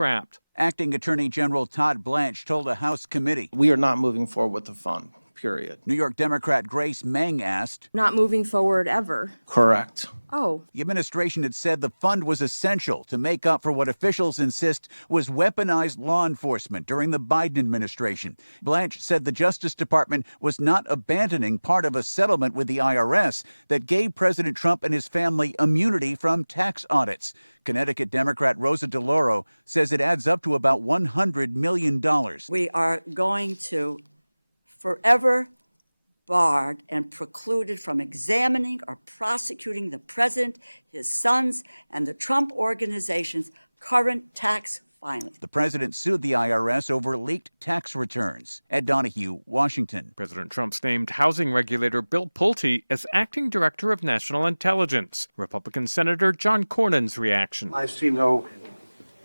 scrapped. Acting Attorney General Todd Blanche told a House committee, "We are not moving forward with the fund, period." New York Democrat Grace Meng asked, "Not moving forward ever?" "Correct." Oh. The administration had said the fund was essential to make up for what officials insist was weaponized law enforcement during the Biden administration. Blanche said the Justice Department was not abandoning part of a settlement with the IRS that gave President Trump and his family immunity from tax audits. Connecticut Democrat Rosa DeLauro says it adds up to about $100 million. We are going to forever barred and precluded from examining or prosecuting the president, his sons, and the Trump organization's current tax filings. The president sued the IRS over leaked tax returns. Ed Donahue, Washington. President Trump's named housing regulator Bill Pulte as acting director of national intelligence. Republican Senator John Cornyn's reaction. I see no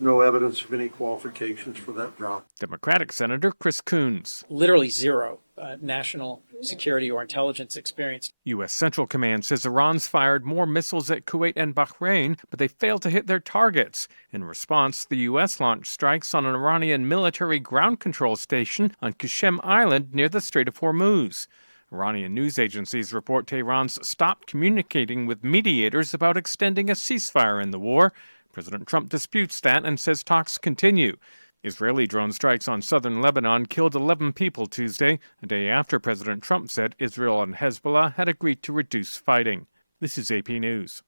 evidence of any qualifications for that job. Democratic Senator Chris Coons. Literally zero national security or intelligence experience. U.S. Central Command says Iran's fired more missiles at Kuwait and Bahrain, but they failed to hit their targets. In response, the U.S. launched strikes on an Iranian military ground control station on Qasem Island near the Strait of Hormuz. Iranian news agencies report Tehran's stopped communicating with mediators about extending a ceasefire in the war. President Trump disputes that and says talks continue. Israeli drone strikes on southern Lebanon killed 11 people Tuesday, a day after President Trump said Israel and Hezbollah had agreed to reduce fighting. This is AP News.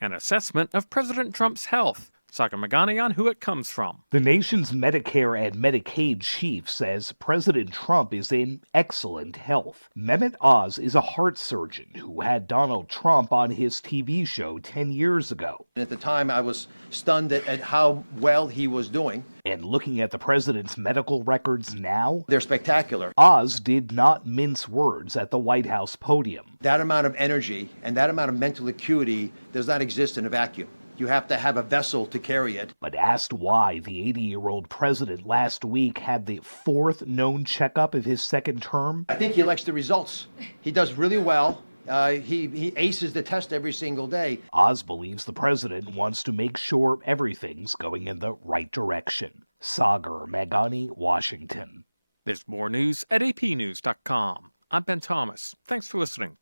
An assessment of President Trump's health. Sagar Magani on who it comes from. The nation's Medicare and Medicaid chief says President Trump is in excellent health. Mehmet Oz is a heart surgeon who had Donald Trump on his TV show 10 years ago. At the time, I was stunned at how well he was doing. And looking at the president's medical records now, they're spectacular. Oz did not mince words at the White House podium. That amount of energy and that amount of mental acuity does not exist in a vacuum. You have to have a vessel to carry it. But asked why the 80-year-old president last week had the fourth known checkup of his second term, I think he likes the results. He does really well. He aces the test every single day. Oz believes the president wants to make sure everything's going in the right direction. Sagar Magani, Washington. There's more news at apnews.com. I'm Ben Thomas. Thanks for listening.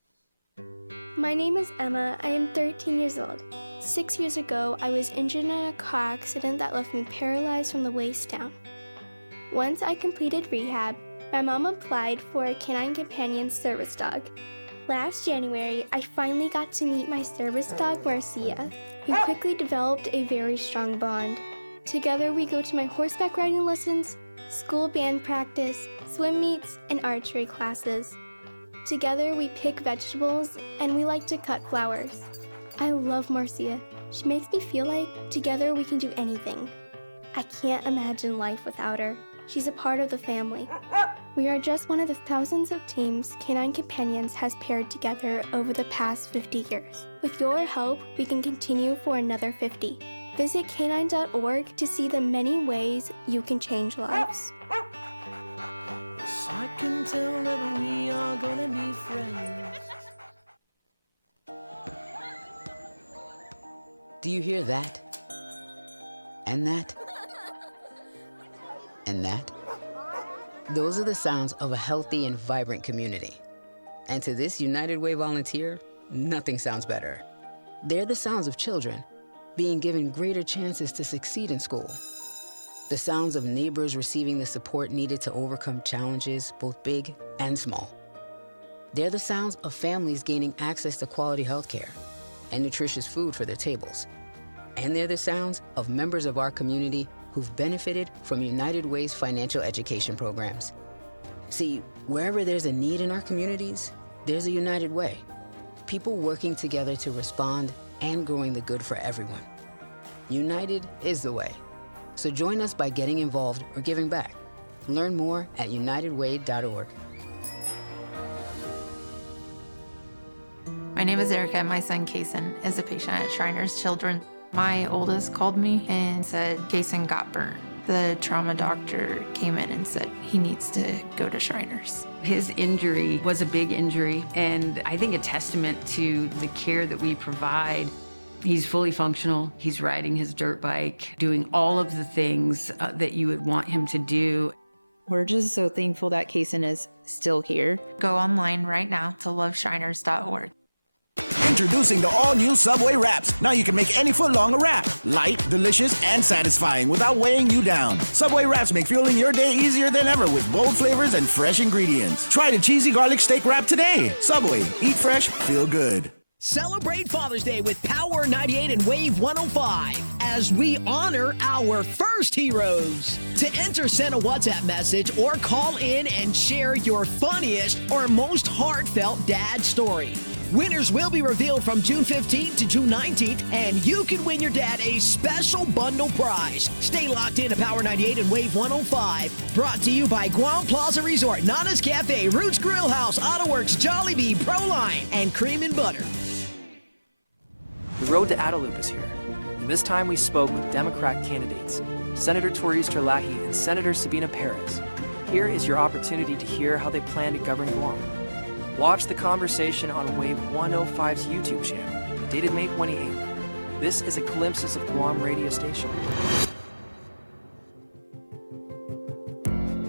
My name is Emma. I am 13 years old. 6 years ago, I was injured in a car accident that left me paralyzed from the waist down. Once I completed rehab, my mom applied for a canine companion service dog. Last January, I finally got to meet my service dog, Marcia. We quickly developed a very strong bond. Together, we go to my horseback riding lessons, school band practice, swim meets, and archery classes. Together, we pick vegetables, and we like to cut flowers. I love Marcia. She makes me feel like together we can do anything. I can't imagine life without her. She's a part of the family. We are just one of the thousands of teams Canine Companions has paired together over the past 50 years. With your help, we can continue for another 50. Visit canine.org to see the many ways you can change lives. Yes, I can tell that we are gonna be friends. Do you hear that? And that? And that? Those are the sounds of a healthy and vibrant community. And to this United Way volunteer, nothing sounds better. They're the sounds of children being given greater chances to succeed in school. The sounds of neighbors receiving the support needed to overcome challenges, both big and small. They're the sounds of families gaining access to quality healthcare and nutritious food for their tables. And they're the sounds of members of our community who've benefited from United Way's financial education programs. See, wherever there's a need in our communities, there's a United Way. People working together to respond and growing the good for everyone. United is the way. So join us by getting involved or giving back. Learn more at unitedway.org. My name is Erica. My son, Kason, is a patient at Shriners Children. My oldest called me and said Kason got burned. The trauma doctor came in and said he needs to go to Shriners. His injury was a big injury, and I think a testament to the care that we provide. He's fully functional. He's riding his dirt bike, doing all of the things that you would want him to do. We're just so thankful that Kaysen is still here. Go online right now to loveshriners.org. Introducing the all-new Subway Wraps. Now you can make any footlong a wrap. Light, delicious, and satisfying without weighing you down. Subway Wraps make fueling your day easier than ever with bold flavors and fresh ingredients. Try the cheesy garlic steak wrap today. Subway, eat fresh, feel good. Celebrate Father's Day with Power 98 and Wave 105 as we honor our first heroes. To enter, send a WhatsApp message or call in and share your funniest or most heartfelt dad story. Winners will be revealed from June 15th to June 19th, and you can win your dad a special bundle prize. Stay locked in to Power 98 and Wave 105. Brought to you by Guam Plaza Resort, Nana's Cafe, Roots Grill House, AutoWorks, Jollibee, Proline, and Cream and Butter. The road to Adelup is here, and this time we spoke with Democrat candidates, Senator Toriz Terlahi and Senator Sabina Perez. Here is your opportunity to hear how they plan to govern Guam. Watch the conversation on Wave 105's YouTube channel, dated May 28th. This is a Glimpses of Guam radio station.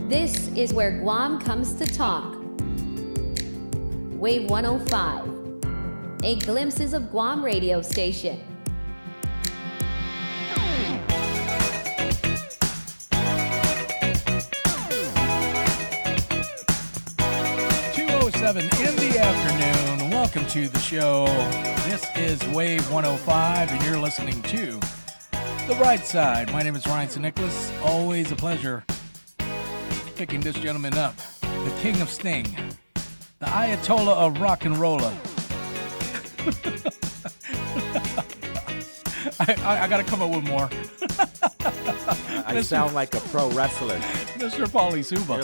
This is where Guam comes to talk. Wave 105, a Glimpses of Guam radio station. In the afternoon. Welcome to the show. This is Wave 105, and you're listening to The Bright Side. My name is Ryan St. Nicholas. Always a pleasure picking this gentleman up. The king of sting. The Ayatollah of rock and roller. I got to come up with more. I sound like a pro wrestler. Mr. Pauly Suba.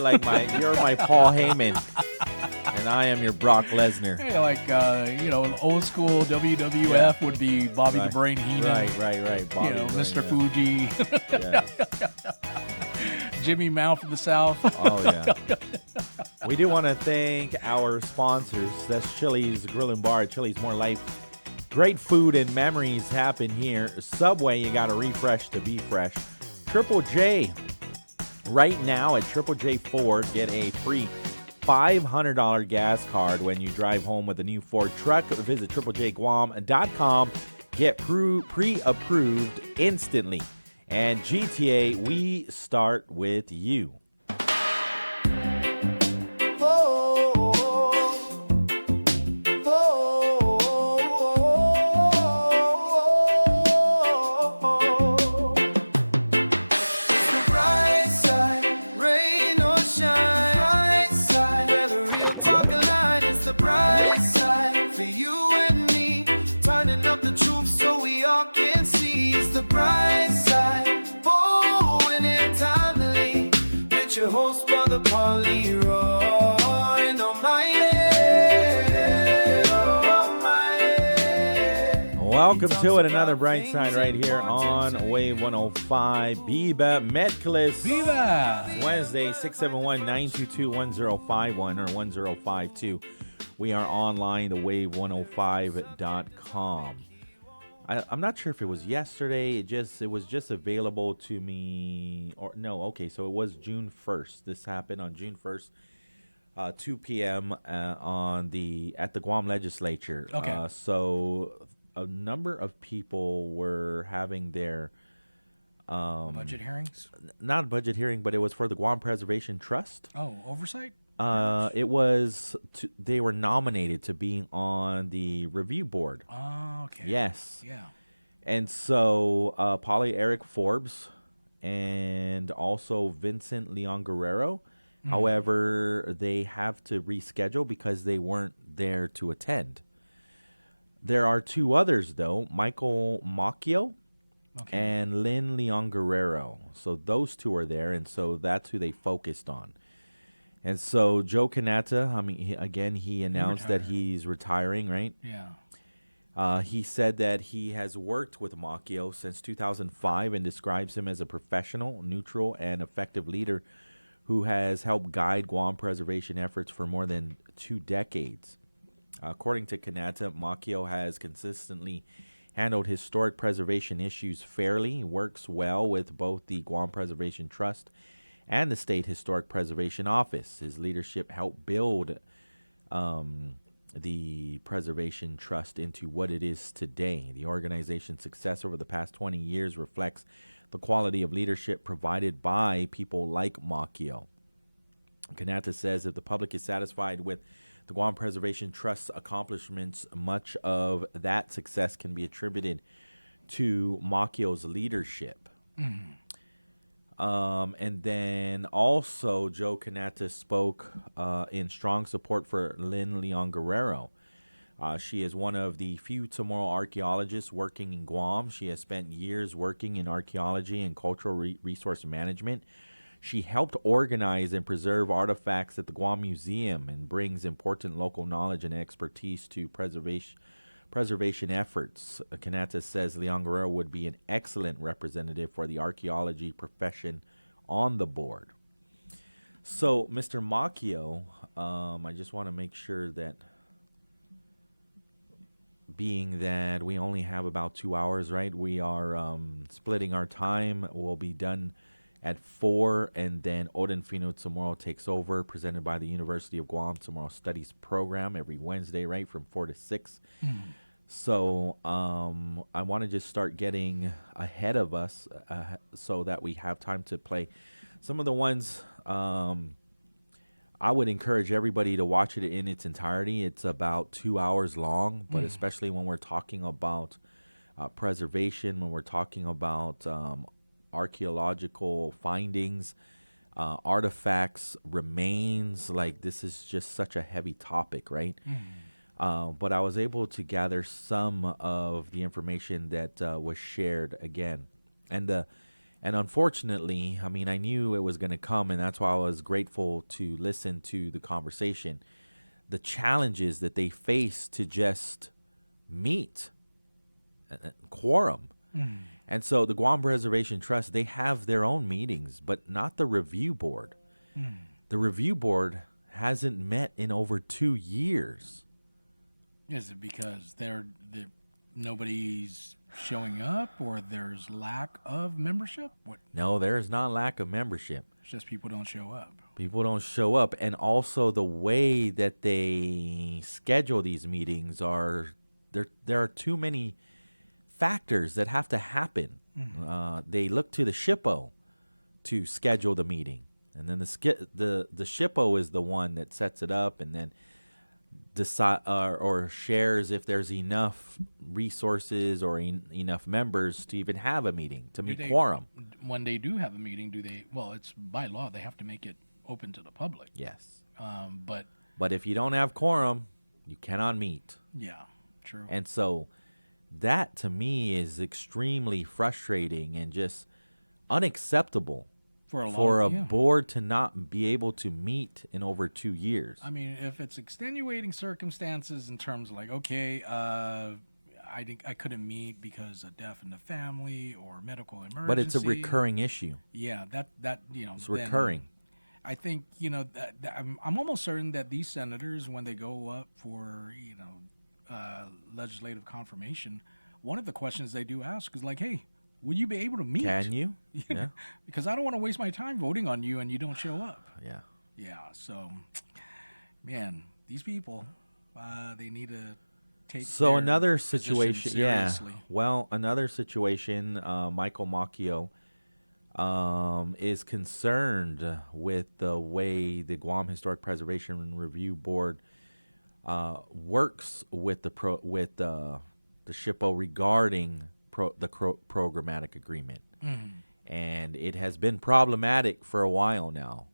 You're my Paul Heyman. And I am your Brock Lesnar. Hey, old school WWF would be Bobby the Brain Heenan. Right. Bobby Mr. Fuji. Jimmy Mouth of the South. Oh, yeah. We do want to thank our sponsors. That's Chili's Grill and Bar. Chili's More Life. Great food and memories happen here. Subway, you got to refresh to be fresh. Triple J. Right now at Triple J Ford, get a free $500 gas card when you drive home with a new Ford truck. Visit triplejguam.com. Get pre-approved instantly. And GTA, we start with you. Welcome to it, another Bright Side right here on Wave 105. Biba Metcallis. Biba. It's Wednesday, 671-922-1051 or 1052. We are online, thewave105.com. I'm not sure if it was yesterday. It was just available to me. Or no, okay, so it was June 1st. This happened on June 1st. 2 p.m. at the Guam Legislature. Okay. So a number of people were having their budget hearings. Not a budget hearing, but it was for the Guam Preservation Trust. Oh, oversight. It was. They were nominated to being on the review board. Oh, okay. Yes. Yeah. And so Pauly Eric Forbes and also Vincent Leon Guerrero. However, they have to reschedule because they weren't there to attend. There are two others, though, Michael Macchio and Lynn Leon Guerrero. So those two are there, and so that's who they focused on. And so Joe Kanata, he announced that he's retiring, right? Yeah. He said that he has worked with Macchio since 2005 and describes him as a professional, neutral, and effective leader who has helped guide Guam preservation efforts for more than 2 decades. According to Kanata, Macchio has consistently handled historic preservation issues fairly. He works well with both the Guam Preservation Trust and the State Historic Preservation Office. His leadership helped build the Preservation Trust into what it is today. The organization's success over the past 20 years reflects the quality of leadership provided by people like Macchio. Kanata says if the public is satisfied with the Guam Preservation Trust's accomplishments, much of that success can be attributed to Macchio's leadership. And then also Joe Kanata spoke in strong support for Lynn Leon Guerrero. She is one of the few Chamorro archaeologists working in Guam. She has spent years working in archaeology and cultural resource management. She helped organize and preserve artifacts at the Guam Museum and brings important local knowledge and expertise to preservation efforts. Kanata says Leon Guerrero would be an excellent representative for the archaeology profession on the board. So, Mr. Macchio, I just want to make sure that, being that we only have about 2 hours, right? We are splitting our time. We'll be done at 4, and then Odenfino Chamorro takes over, presented by the University of Guam Chamorro Studies Program every Wednesday, right, from 4 to 6. So I want to just start getting ahead of us so that we have time to play some of the ones. I would encourage everybody to watch it in its entirety. It's about 2 hours long, but especially when we're talking about preservation, when we're talking about archaeological findings, artifacts, remains, like this is just such a heavy topic, right? But I was able to gather some of the information that was shared again. And unfortunately, I mean, I knew it was going to come, and that's why I was grateful to listen to the conversation. The challenges that they face to just meet quorum. And so the Guam Preservation Trust, they have their own meetings, but not the review board. The review board hasn't met in over 2 years. Is it because nobody's showing up, or there's lack of membership? What? No, there's not lack of membership. It's just people don't show up. People don't show up. And also the way that they schedule these meetings there are too many factors that have to happen. They look to the SHPO to schedule the meeting, and then the SHPO is the one that sets it up and then decide or shares if there's enough resources or enough members to even have a meeting to meet quorum. When they do have a meeting, do they? Well, it's by law they have to make it open to the public. Yes. But if you don't have quorum, you cannot meet. Yeah, true. And so that to me is extremely frustrating and just unacceptable for a board to not be able to meet in over 2 years. I mean, if it's extenuating circumstances in terms of like, okay, I couldn't meet because of death in the family or medical emergency. But it's a recurring issue. Yeah, that it's recurring. I think I'm almost certain that these senators, when they go up for legislative confirmation, one of the questions they do ask is like, hey, will you be able to meet? Can you? Yeah. Because I don't want to waste my time voting on you and you don't show up. Yeah. Yeah. So, man, these people, they need to take. So their another situation. Yeah. seriously. Well, another situation. Michael Macchio is concerned with the way the Guam Historic Preservation Review Board works with the SHPO regarding the programmatic agreement. And it has been problematic for a while now.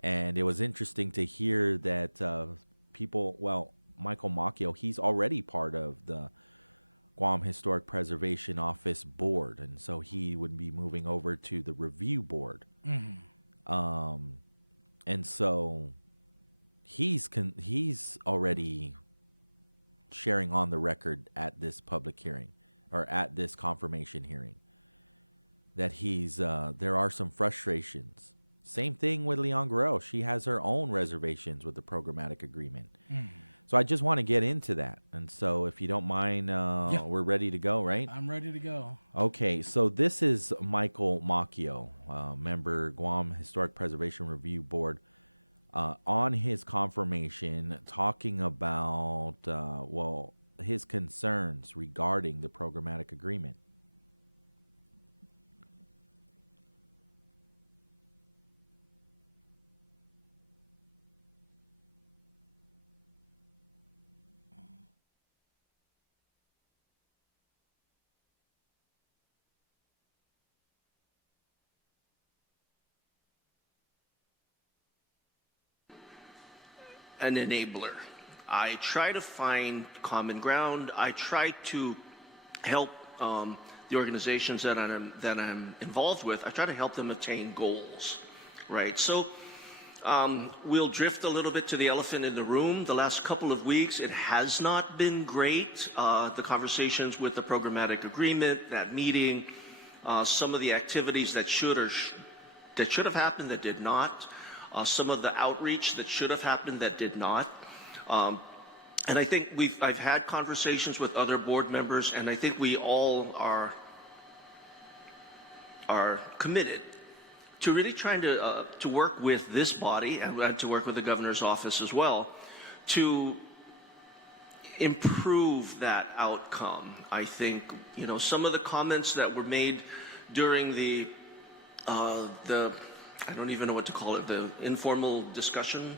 And it was interesting to hear that Michael Macchio, he's already part of the Guam Historic Preservation Office board, and so he would be moving over to the review board. And so he's already sharing on the record at this public hearing, or at this confirmation hearing, that there are some frustrations. Same thing with Leon Guerrero. She has her own reservations with the programmatic agreement. So I just want to get into that. And so if you don't mind, we're ready to go, right? I'm ready to go. Okay, so this is Michael Macchio, member Guam Historic Preservation Review Board, on his confirmation talking about, his concerns regarding the programmatic agreement. An enabler. I try to find common ground. I try to help the organizations that I'm involved with. I try to help them attain goals, right? So we'll drift a little bit to the elephant in the room. The last couple of weeks, it has not been great. The conversations with the programmatic agreement, that meeting, some of the activities that should have happened that did not. Some of the outreach that should have happened that did not. And I think I've had conversations with other board members, and I think we all are committed to really trying to work with this body and to work with the governor's office as well to improve that outcome. I think, some of the comments that were made during the I don't even know what to call it, the informal discussion,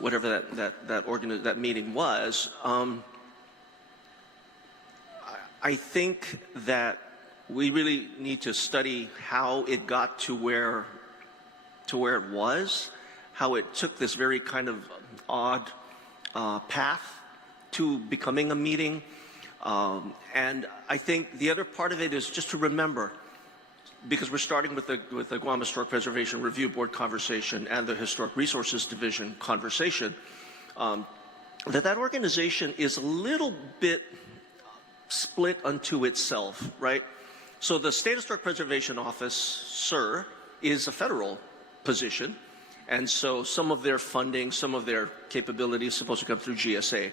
whatever that meeting was. I think that we really need to study how it got to where it was, how it took this very kind of odd path to becoming a meeting. And I think the other part of it is just to remember, because we're starting with the Guam Historic Preservation Review Board conversation and the Historic Resources Division conversation, that organization is a little bit split unto itself, right? So the State Historic Preservation Office, SIR, is a federal position, and so some of their funding, some of their capabilities is supposed to come through GSA.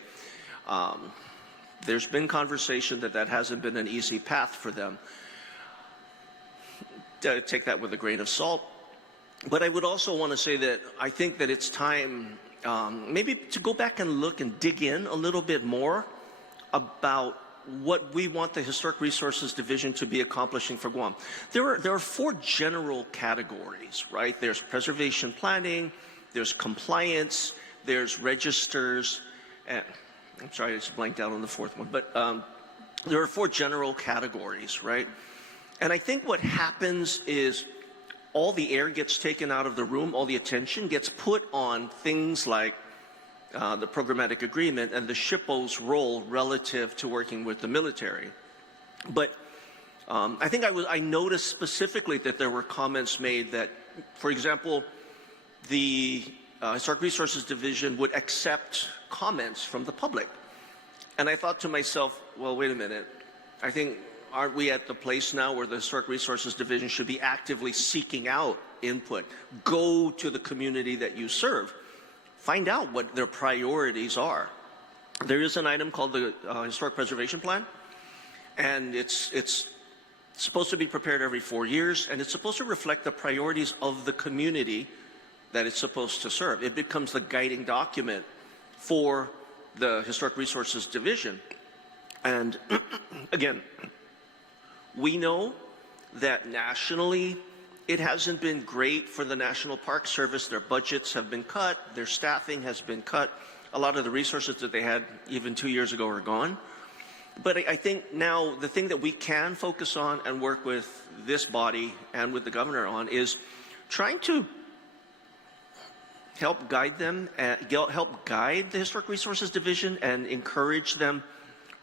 There's been conversation that hasn't been an easy path for them. Take that with a grain of salt. But I would also want to say that I think that it's time maybe to go back and look and dig in a little bit more about what we want the Historic Resources Division to be accomplishing for Guam. There are four general categories, right? There's preservation planning, there's compliance, there's registers, and I'm sorry, I just blanked out on the fourth one, but there are four general categories, right? And I think what happens is all the air gets taken out of the room, all the attention gets put on things like the programmatic agreement and the SHPO's role relative to working with the military. But I think I noticed specifically that there were comments made that, for example, the Historic Resources Division would accept comments from the public. And I thought to myself, well, wait a minute. I think, aren't we at the place now where the Historic Resources Division should be actively seeking out input? Go to the community that you serve. Find out what their priorities are. There is an item called the Historic Preservation Plan, and it's supposed to be prepared every 4 years, and it's supposed to reflect the priorities of the community that it's supposed to serve. It becomes the guiding document for the Historic Resources Division. And again, we know that nationally, it hasn't been great for the National Park Service. Their budgets have been cut, their staffing has been cut. A lot of the resources that they had even 2 years ago are gone. But I think now the thing that we can focus on and work with this body and with the governor on is trying to help guide them and help guide the Historic Resources Division and encourage them,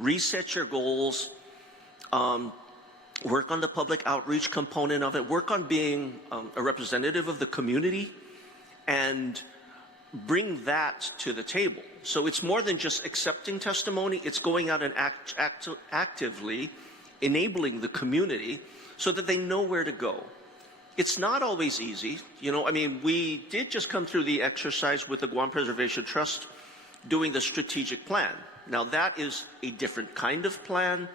reset your goals, work on the public outreach component of it, work on being a representative of the community, and bring that to the table. So it's more than just accepting testimony, it's going out and actively enabling the community so that they know where to go. It's not always easy. I mean, we did just come through the exercise with the Guam Preservation Trust doing the strategic plan. Now that is a different kind of plan.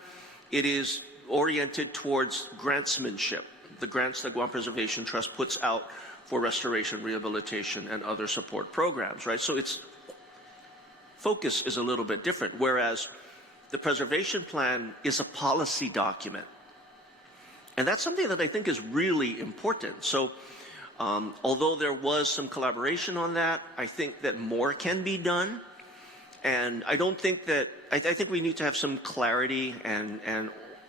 It is oriented towards grantsmanship, the grants that Guam Preservation Trust puts out for restoration, rehabilitation, and other support programs, right? So its focus is a little bit different, whereas the preservation plan is a policy document. And that's something that I think is really important. So although there was some collaboration on that, I think that more can be done. And I don't think that, I think we need to have some clarity, and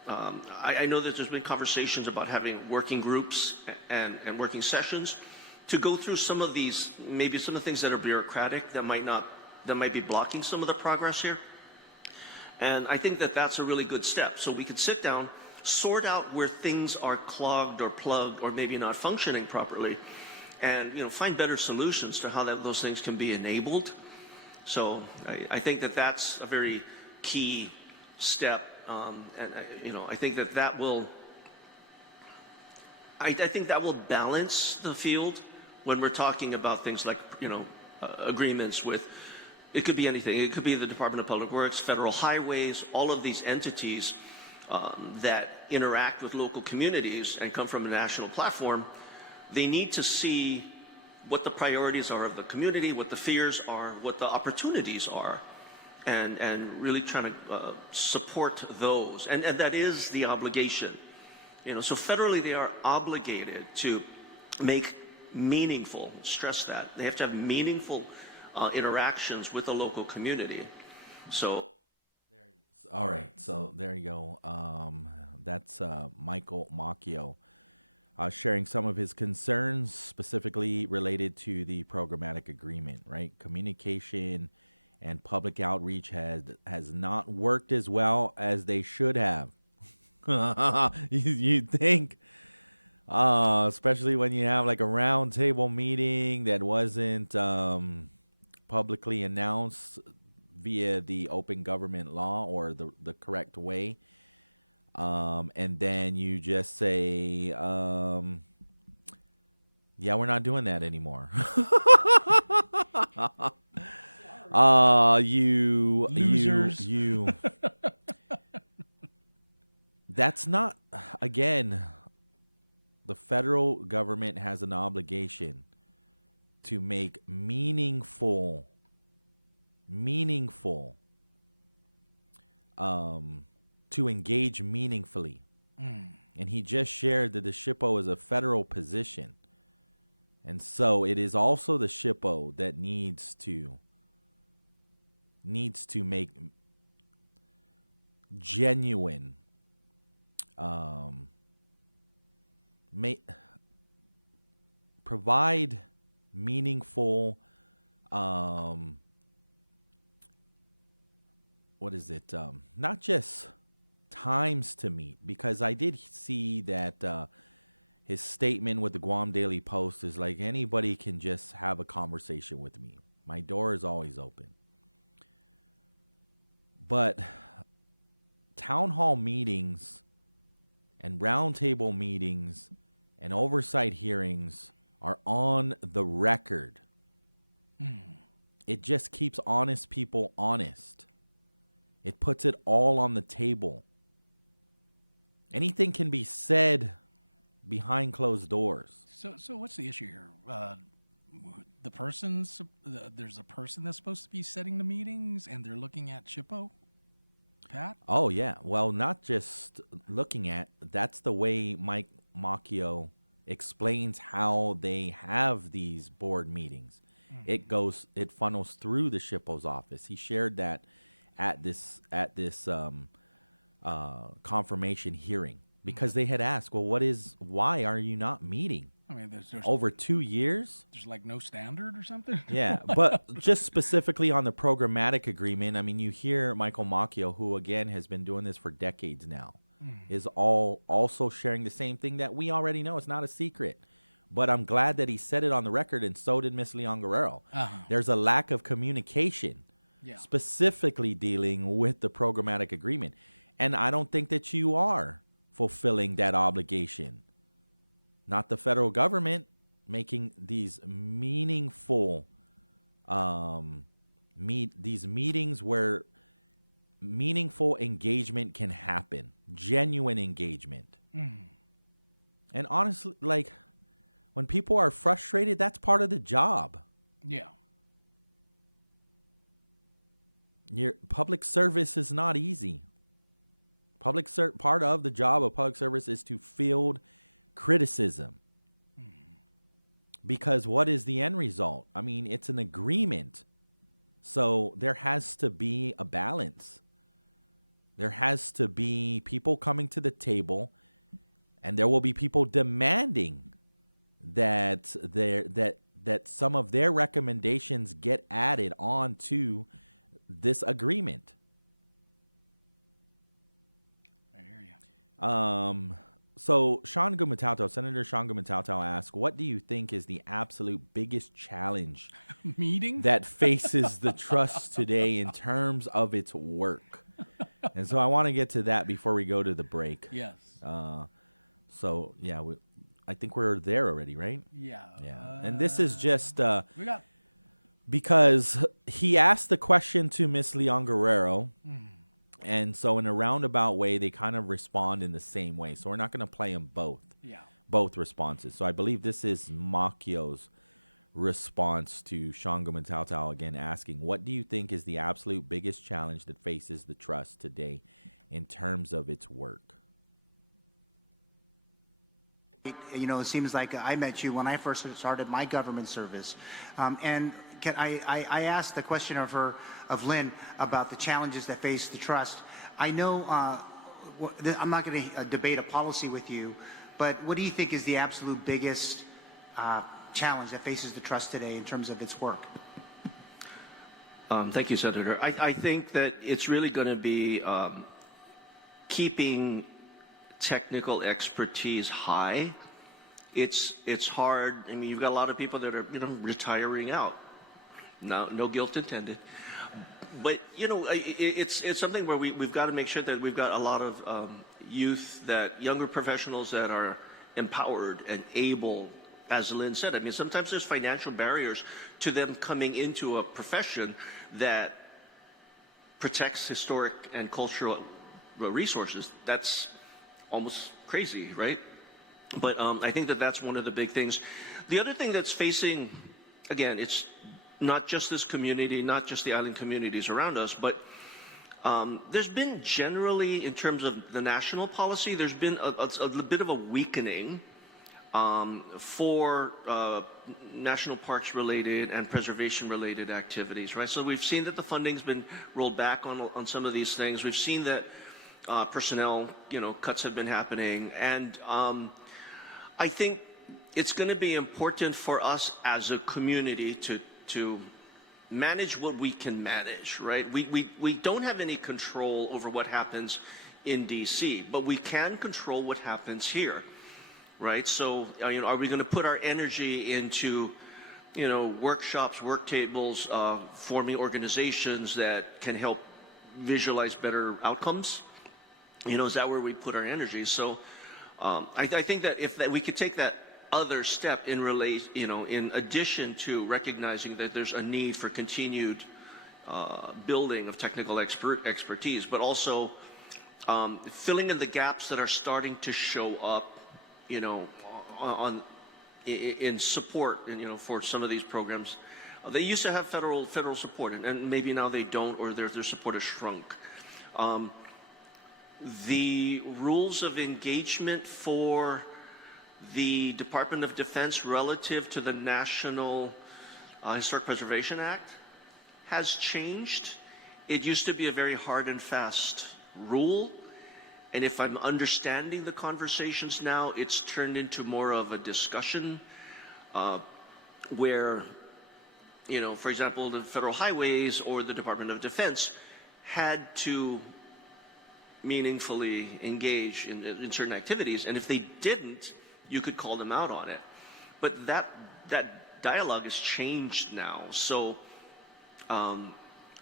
I know that there's been conversations about having working groups and working sessions to go through some of these, maybe some of the things that are bureaucratic that might be blocking some of the progress here. And I think that that's a really good step. So we could sit down, sort out where things are clogged or plugged or maybe not functioning properly, and find better solutions to how those things can be enabled. So I think that that's a very key step, and I think that will. I think that will balance the field when we're talking about things like agreements with. It could be anything. It could be the Department of Public Works, Federal Highways, all of these entities that interact with local communities and come from a national platform. They need to see what the priorities are of the community, what the fears are, what the opportunities are, and really trying to support those. And that is the obligation. So federally they are obligated to make meaningful, stress that, they have to have meaningful interactions with the local community. So all right, so there you go. That's Michael Macchio sharing some of his concerns specifically related to the programmatic agreement, right? Communication and public outreach has not worked as well as they should have. You'd think, especially when you have like a round table meeting that wasn't publicly announced via the open government law or the correct way. And then you just say, yeah, we're not doing that anymore. You losers. You. That's not, again, the federal government has an obligation to make meaningful to engage meaningfully. And he just shared that the SHPO is a federal position. And so it is also the SHPO that needs to make genuine provide meaningful not just times to meet, because I did see that his statement with the Guam Daily Post is like, anybody can just have a conversation with me. My door is always open. But town hall meetings and roundtable meetings and oversight hearings are on the record. It just keeps honest people honest. It puts it all on the table. Anything can be said behind closed doors. So what's the issue here? There's a person that's supposed to be setting the meetings, and they're looking at SHPO? Pat? Oh, yeah. Well, not just looking at. That's the way Mike Macchio explains how they have these board meetings. It funnels through the SHPO's office. He shared that at this confirmation hearing, because they had asked, well, why are you not meeting? I mean, there's over 2 years. There's like no standard or something. Yeah, but just specifically on the programmatic agreement, I mean, you hear Michael Macchio, who again has been doing this for decades now, is also sharing the same thing that we already know. It's not a secret. But I'm glad that he said it on the record, and so did Ms. Leon Guerrero. There's a lack of communication, specifically dealing with the programmatic agreement. And I don't think that you are fulfilling that obligation. Not the federal government making these meaningful these meetings where meaningful engagement can happen, genuine engagement. And honestly, like, when people are frustrated, that's part of the job. Yeah. Your public service is not easy. Part of the job of public service is to field criticism. Because what is the end result? I mean, it's an agreement. So there has to be a balance. There has to be people coming to the table, and there will be people demanding that some of their recommendations get added on to this agreement. I hear you. So Senator Sean Gumatautau asked, what do you think is the absolute biggest challenge Meeting? that faces the trust today in terms of its work? And so I want to get to that before we go to the break. Yes. So, yeah, I think we're there already, right? Yeah. Yeah. And this is just We got. because he asked the question to Miss Leon Guerrero. And so in a roundabout way, they kind of respond in the same way. So we're not going to play them both. Yeah. Both responses. So I believe this is Makio's response to Sean Gumatautau again asking, what do you think is the absolute biggest challenge that faces the trust today in terms of its work? You know, it seems like I met you when I first started my government service. And I asked the question of Lynn about the challenges that face the trust. I know I'm not going to debate a policy with you, but what do you think is the absolute biggest challenge that faces the trust today in terms of its work? Thank you, Senator. I think that it's really going to be keeping technical expertise high. It's hard. I mean, you've got a lot of people that are retiring out. No guilt intended. But it's something where we've got to make sure that we've got a lot of younger professionals that are empowered and able. As Lynn said, I mean, sometimes there's financial barriers to them coming into a profession that protects historic and cultural resources. That's almost crazy, right? But I think that that's one of the big things. The other thing that's facing, again, it's not just this community, not just the island communities around us, but there's been generally, in terms of the national policy, there's been a bit of a weakening for national parks related and preservation related activities, right? So we've seen that the funding's been rolled back on some of these things. We've seen that personnel, cuts have been happening, and I think it's going to be important for us as a community to manage what we can manage, right? We don't have any control over what happens in DC, but we can control what happens here. Right, so are we going to put our energy into, workshops, work tables, forming organizations that can help visualize better outcomes? Is that where we put our energy? So, I think that if we could take that other step in in addition to recognizing that there's a need for continued building of technical expertise, but also filling in the gaps that are starting to show up. In support, for some of these programs, they used to have federal support, and maybe now they don't, or their support has shrunk. The rules of engagement for the Department of Defense relative to the National Historic Preservation Act has changed. It used to be a very hard and fast rule. And if I'm understanding the conversations now, it's turned into more of a discussion where, for example, the Federal Highways or the Department of Defense had to meaningfully engage in certain activities. And if they didn't, you could call them out on it. But that dialogue has changed now. So I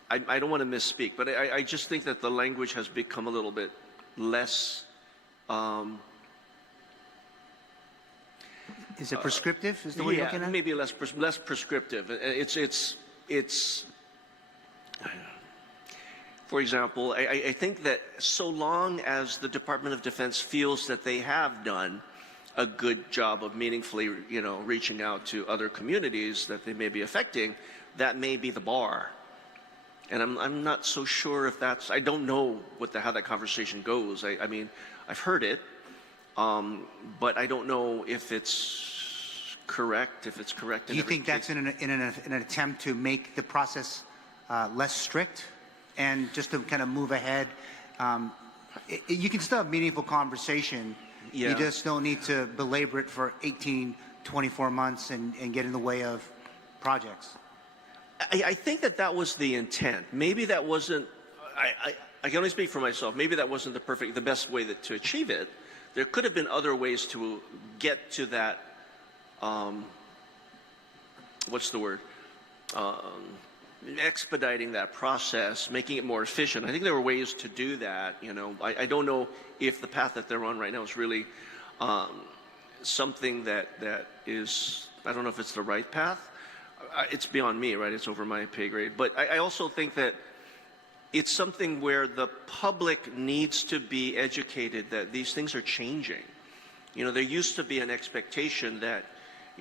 don't want to misspeak, but I just think that the language has become a little bit less. Is it prescriptive? Is the way you're looking at it? Maybe less prescriptive. It's For example, I think that so long as the Department of Defense feels that they have done a good job of meaningfully, reaching out to other communities that they may be affecting, that may be the bar. And I'm not so sure if that's, I don't know how that conversation goes. I mean, I've heard it, but I don't know if it's correct, Do you think that's in an attempt to make the process less strict and just to kind of move ahead? You can still have meaningful conversation. Yeah. You just don't need to belabor it for 18, 24 months and get in the way of projects. I think that was the intent. Maybe that wasn't, I can only speak for myself, maybe that wasn't the best way to achieve it. There could have been other ways to get to that, what's the word? Expediting that process, making it more efficient. I think there were ways to do that. I don't know if the path that they're on right now is really something that is, I don't know if it's the right path. It's beyond me, right? It's over my pay grade. But I also think that it's something where the public needs to be educated that these things are changing. There used to be an expectation that,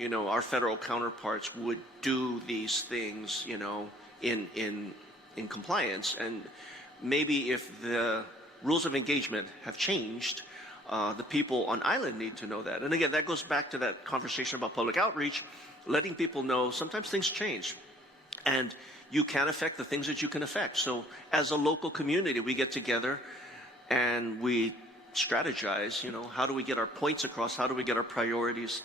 our federal counterparts would do these things, in compliance. And maybe if the rules of engagement have changed, the people on island need to know that. And again, that goes back to that conversation about public outreach, letting people know sometimes things change. And you can affect the things that you can affect. So as a local community, we get together and we strategize, how do we get our points across? How do we get our priorities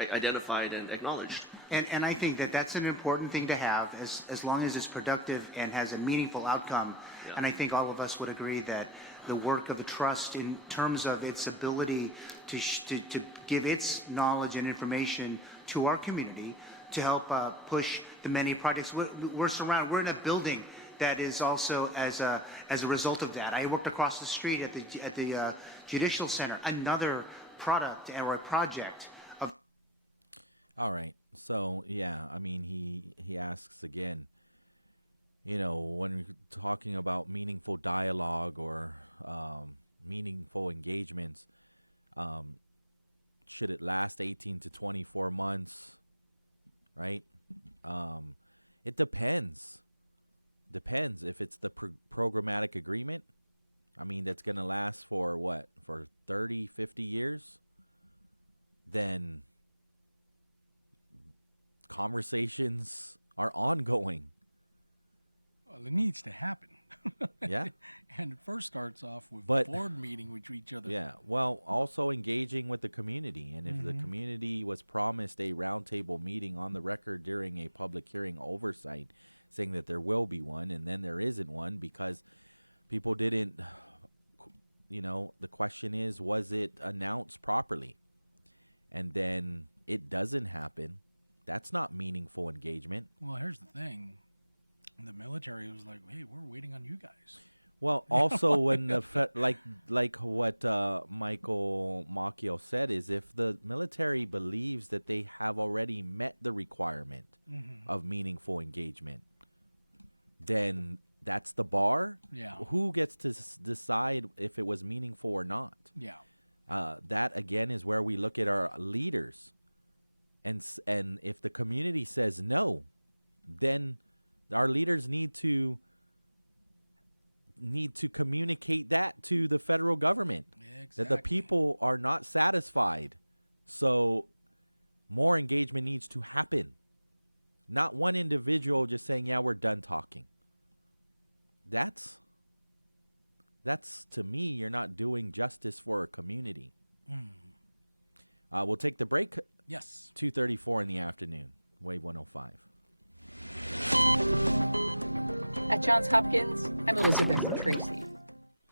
identified and acknowledged? And I think that that's an important thing to have as long as it's productive and has a meaningful outcome. Yeah. And I think all of us would agree that the work of the trust in terms of its ability to give its knowledge and information to our community to help push the many projects. We're surrounded. We're in a building that is also as a result of that. I worked across the street at the Judicial Center, another product or a project of. All right. So yeah, I mean, he asks again. When we're talking about meaningful dialogue or meaningful engagements, should it last 18 to 24 months? Right? It depends. Depends if it's the programmatic agreement. I mean, that's going to last for what? For 30, 50 years? Then conversations are ongoing. Well, it needs to happen. Yeah. And it first starts off with board meeting with each other. Yeah. Well, also engaging with the community. And if the community was promised a roundtable meeting on the record during a public hearing oversight, saying that there will be one, and then there isn't one because people didn't, the question is, was it announced properly? And then it doesn't happen. That's not meaningful engagement. Well, here's the thing. The military was like, hey, we're waiting on you guys. Well, also when like what Michael Macchio said is if the military believes that they have already met the requirement of meaningful engagement, then that's the bar. Yeah. Who gets to decide if it was meaningful or not? Yeah. That again is where we look at our leaders, and if the community says no, then our leaders need to communicate that to the federal government. Exactly. That the people are not satisfied. So more engagement needs to happen. Not one individual just saying, yeah, we're done talking. That's to me, you're not doing justice for a community. We'll take the break. Yes. 2:34 in the afternoon. Wave 105. At Johns Hopkins, I'm Elizabeth Tracy.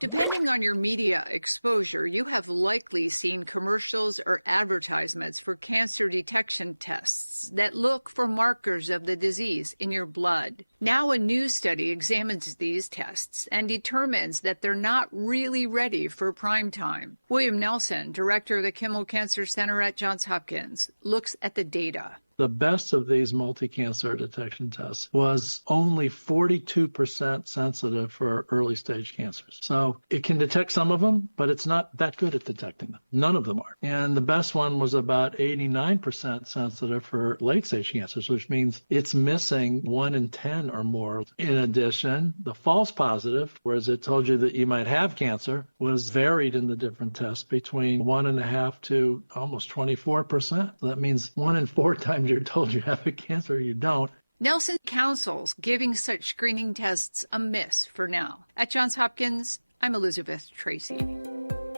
Depending on your media exposure, you have likely seen commercials or advertisements for cancer detection tests that look for markers of the disease in your blood. Now a new study examines these tests and determines that they're not really ready for prime time. William Nelson, director of the Kimmel Cancer Center at Johns Hopkins, looks at the data. The best of these multi-cancer detection tests was only 42% sensitive for early stage cancers. So it can detect some of them, but it's not that good at detecting them. None of them are. And the best one was about 89% sensitive for late stage cancers, which means it's missing 1 in 10 or more. In addition, the false positive, whereas it told you that you might have cancer, was varied in the different tests between 1.5 to almost 24%. That means 1 in 4 times you're told you have a cancer, you don't. Nelson counsels giving such screening tests a miss for now. At Johns Hopkins, I'm Elizabeth Tracy.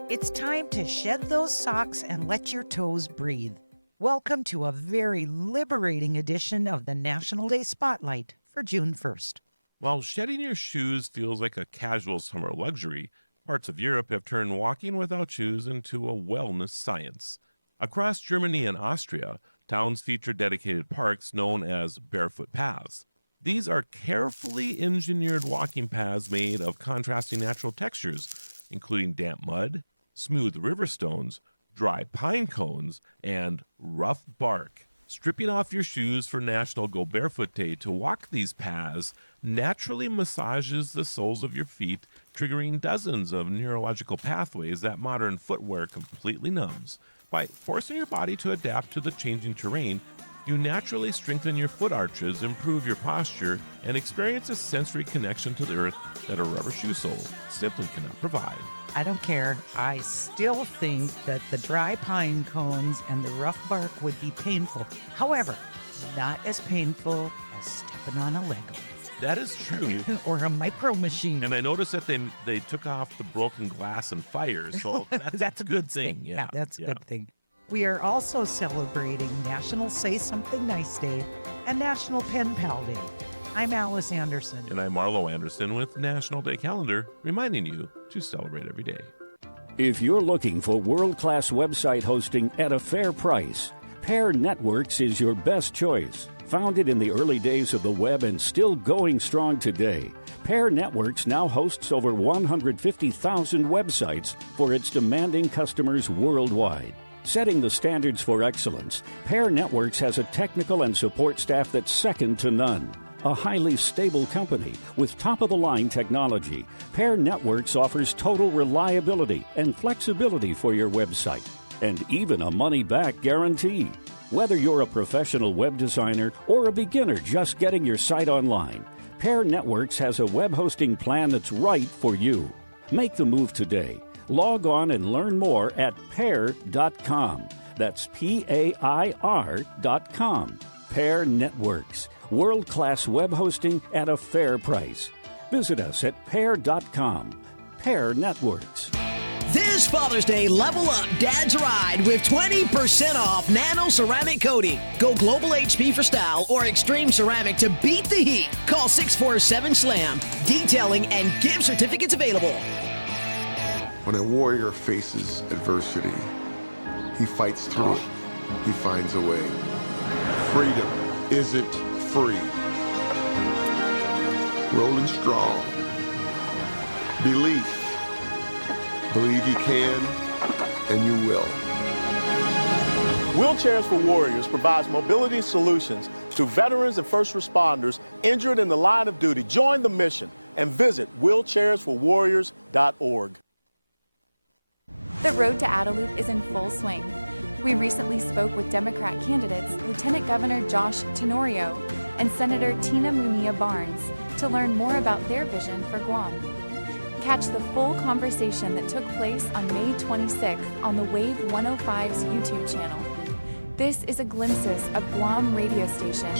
It's time to shed those socks and let your toes breathe. Welcome to a very liberating edition of the National Day Spotlight for June 1st. While shedding your shoes feels like a casual summer luxury, parts of Europe have turned walking without shoes into a wellness science. Across Germany and Austria, towns feature dedicated parks known as barefoot paths. These are carefully engineered walking paths made of contrasting natural textures, including damp mud, smooth river stones, dry pine cones, and rough bark. Stripping off your shoes for National Go Barefoot Day to walk these paths naturally massages the soles of your feet, triggering dozens of neurological pathways that modern footwear completely numbs. By forcing your body to adapt to the changing terrain, you naturally strengthen your foot arches, improve your posture, and experience a sensory connection to the earth that a rubber shoe sole simply cannot provide. I don't care. I still think that the dry pine cones and the rough bark would be painful. However, not as painful as stepping on a Lego. That is true. Or a micro machine. And I noticed that they took off the broken glass and fires, so that's a good thing. Yeah, that's a good thing. We are also celebrating National Say Something Nice Day and National Pen Pal Day. I'm Alice Anderson. And I'm Marlo Anderson with National Day Calendar, reminding you to celebrate every day. If you're looking for world-class website hosting at a fair price, Pair Networks is your best choice. Founded in the early days of the web and still going strong today, Pair Networks now hosts over 150,000 websites for its demanding customers worldwide. Setting the standards for excellence, Pair Networks has a technical and support staff that's second to none. A highly stable company with top-of-the-line technology, Pair Networks offers total reliability and flexibility for your website, and even a money-back guarantee. Whether you're a professional web designer or a beginner just getting your site online, Pair Networks has a web hosting plan that's right for you. Make the move today. Log on and learn more at pair.com. That's PAIR.com. Pair Networks. World-class web hosting at a fair price. Visit us at pair.com. Pair Networks. This Father's Day, level up Dad's Ride with 20% off Nano Ceramic Coating. Go Global HP for style or Extreme Ceramic to beat the heat. Call 647-SLAM. Detailing and gift certificates available. When a warrior faces adversity, he fights through it. He finds a way. Freedom isn't free. Rolling strong. Belief. Believe you can, and you will. Wheelchairs for Warriors provides mobility solutions to veterans and first responders injured in the line of duty. Join the mission and visit wheelchairsforwarriors.org. The road to Adelup is in full swing. We recently spoke with Democrat candidates Lieutenant Governor Josh Tenorio and Senator Tina Munilla Barnes to learn more about their vision for Guam. Catch the full conversation that took place on May 26th on the Wave 105's YouTube channel. This is a glimpses of Guam radio station.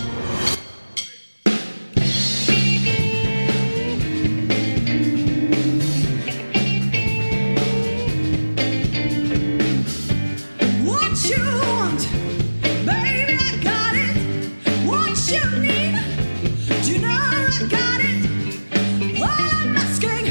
What you want, baby, I got it. What you need, do you know I got it. All I'm asking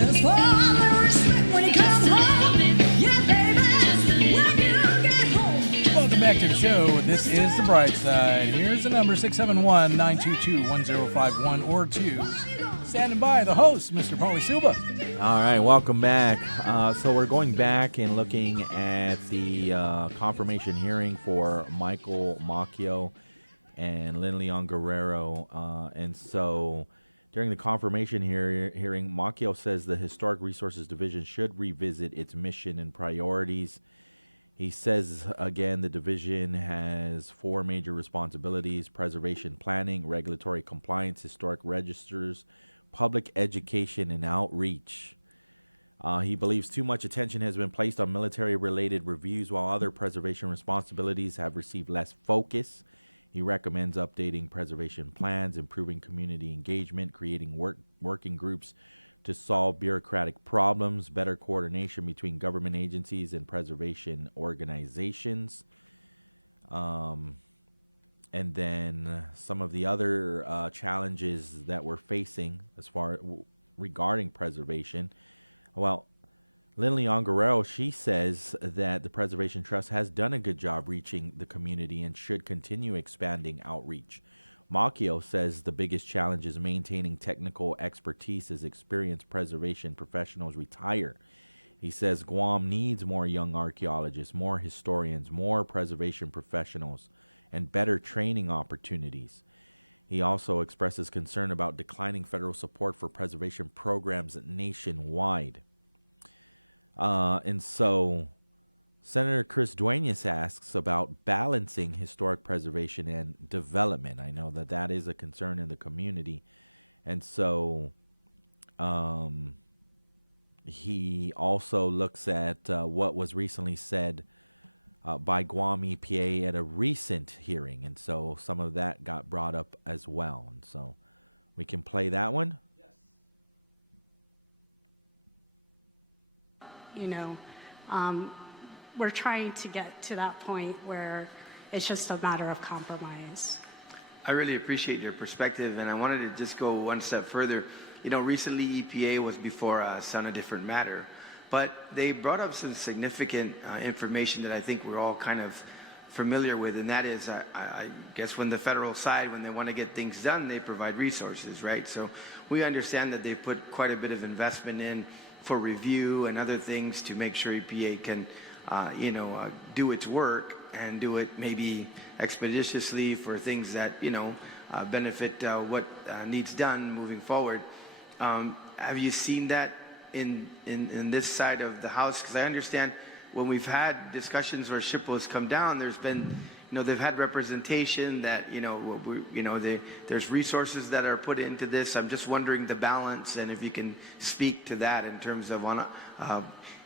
is for the respect when you come home. Yeah, baby, when you get home. Welcome back to the show. This is the Bright Side. Here's the number 671-922-1051 or 2 Standing by, the host, Mr. Pauly Suba. All right, welcome back. So we're going back and looking at the confirmation hearing for Michael Macchio and Lynn Leon Guerrero. And so during the confirmation hearing, Macchio says the Historic Resources Division should revisit its mission and priorities. He says, again, the division has 4 major responsibilities: preservation planning, regulatory compliance, historic registers, public education, and outreach. He believes too much attention has been placed on military-related reviews while other preservation responsibilities have received less focus. He recommends updating preservation plans, improving community engagement, creating working groups to solve bureaucratic problems, better coordination between government agencies and preservation organizations. And then some of the other challenges that we're facing as far regarding preservation. Well, Lynn Leon Guerrero, she says that the Preservation Trust has done a good job reaching the community and should continue expanding outreach. Macchio says the biggest challenge is maintaining technical expertise as experienced preservation professionals retire. He says Guam needs more young archaeologists, more historians, more preservation professionals, and better training opportunities. He also expresses concern about declining federal support for preservation programs nationwide. And so Senator Chris Duenas asks about balancing historic preservation and development. I know that that is a concern in the community. And so he also looks at what was recently said by Guam EPA at a recent hearing. And so some of that got brought up as well. And so we can play that one. You know, we're trying to get to that point where it's just a matter of compromise. I really appreciate your perspective, and I wanted to just go one step further. You know, recently EPA was before us on a different matter, but they brought up some significant information that I think we're all kind of familiar with, and that is, I guess, when the federal side, when they want to get things done, they provide resources, right? So we understand that they put quite a bit of investment in for review and other things to make sure EPA can, do its work and do it maybe expeditiously for things that, benefit what needs done moving forward. Have you seen that in this side of the House? Because I understand when we've had discussions where SHPO's come down, there's been, they've had representation that, there's resources that are put into this. I'm just wondering the balance, and if you can speak to that in terms of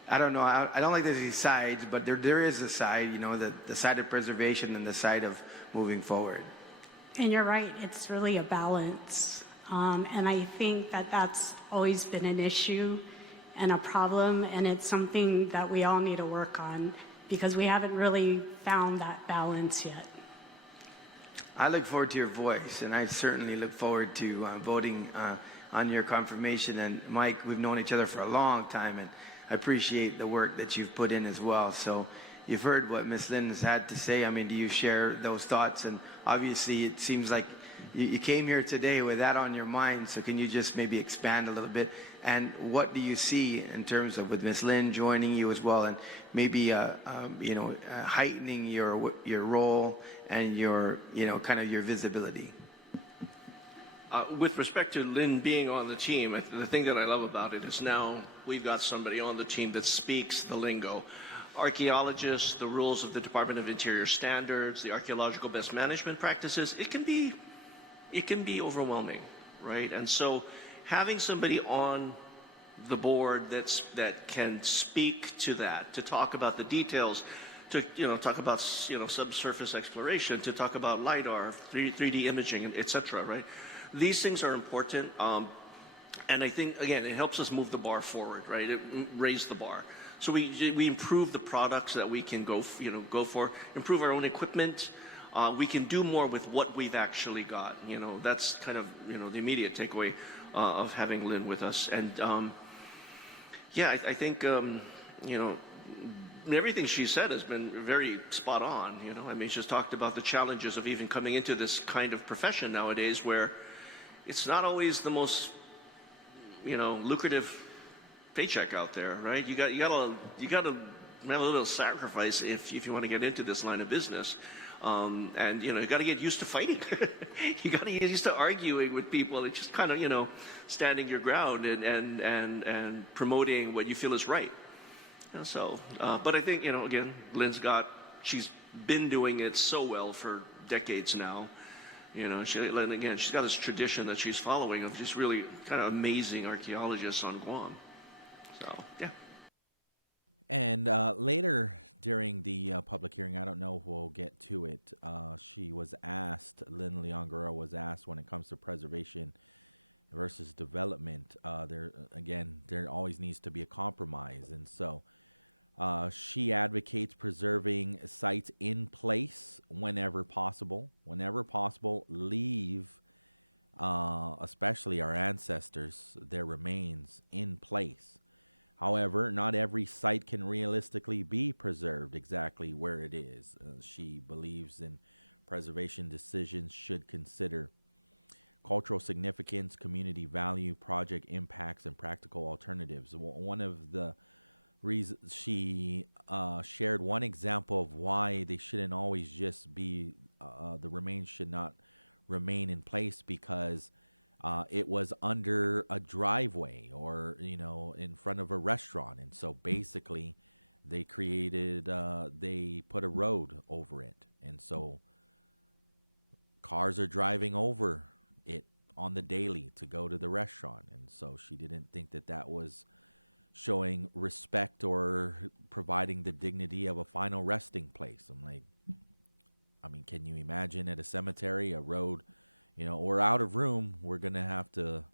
I don't know, I don't like to say sides, but there is a side, the side of preservation and the side of moving forward. And you're right, it's really a balance. And I think that that's always been an issue and a problem, and it's something that we all need to work on because we haven't really found that balance yet. I look forward to your voice, and I certainly look forward to voting on your confirmation. And Mike, we've known each other for a long time, and I appreciate the work that you've put in as well. So you've heard what Ms. Lynn has had to say. I mean, do you share those thoughts? And obviously it seems like you came here today with that on your mind, so can you just maybe expand a little bit? And what do you see in terms of with Ms. Lynn joining you as well, and maybe heightening your role and your kind of your visibility? With respect to Lynn being on the team, the thing that I love about it is now we've got somebody on the team that speaks the lingo. Archaeologists, the rules of the Department of Interior standards, the archaeological best management practices, it can be overwhelming, right? And so having somebody on the board that can speak to that, to talk about the details, to talk about subsurface exploration, to talk about LiDAR, 3D imaging, etc., right? These things are important, and I think, again, it helps us move the bar forward, right? It raise the bar. So we improve the products that we can go for, improve our own equipment. We can do more with what we've actually got. That's kind of the immediate takeaway of having Lynn with us. And I think everything she said has been very spot on. I mean, she's talked about the challenges of even coming into this kind of profession nowadays, where it's not always the most lucrative paycheck out there, right? You gotta have a little sacrifice if you want to get into this line of business. And you got to get used to fighting. You got to get used to arguing with people and just kind of standing your ground and promoting what you feel is right. So, but I think again, she's been doing it so well for decades now. She's got this tradition that she's following of just really kind of amazing archaeologists on Guam. So yeah. And later during the public hearing, I don't know if we'll get to it, she was asked, Lynn Leon-Guerrero was asked, when it comes to preservation versus development, there always needs to be a compromise. And so she advocates preserving sites in place whenever possible. Whenever possible, leave, especially our ancestors, their remains in place. However, not every site can realistically be preserved exactly where it is. She believes in preservation decisions should consider cultural significance, community value, project impacts, and practical alternatives. One of the reasons she shared one example of why they shouldn't always just be, the remains should not remain in place, because it was under a driveway or, in front of a restaurant. And so basically they they put a road over it. And so cars are driving over it on the daily to go to the restaurant. And so she didn't think that was showing respect or providing the dignity of a final resting place. I'm like, can you imagine at a cemetery, a road, we're out of room, we're going to have to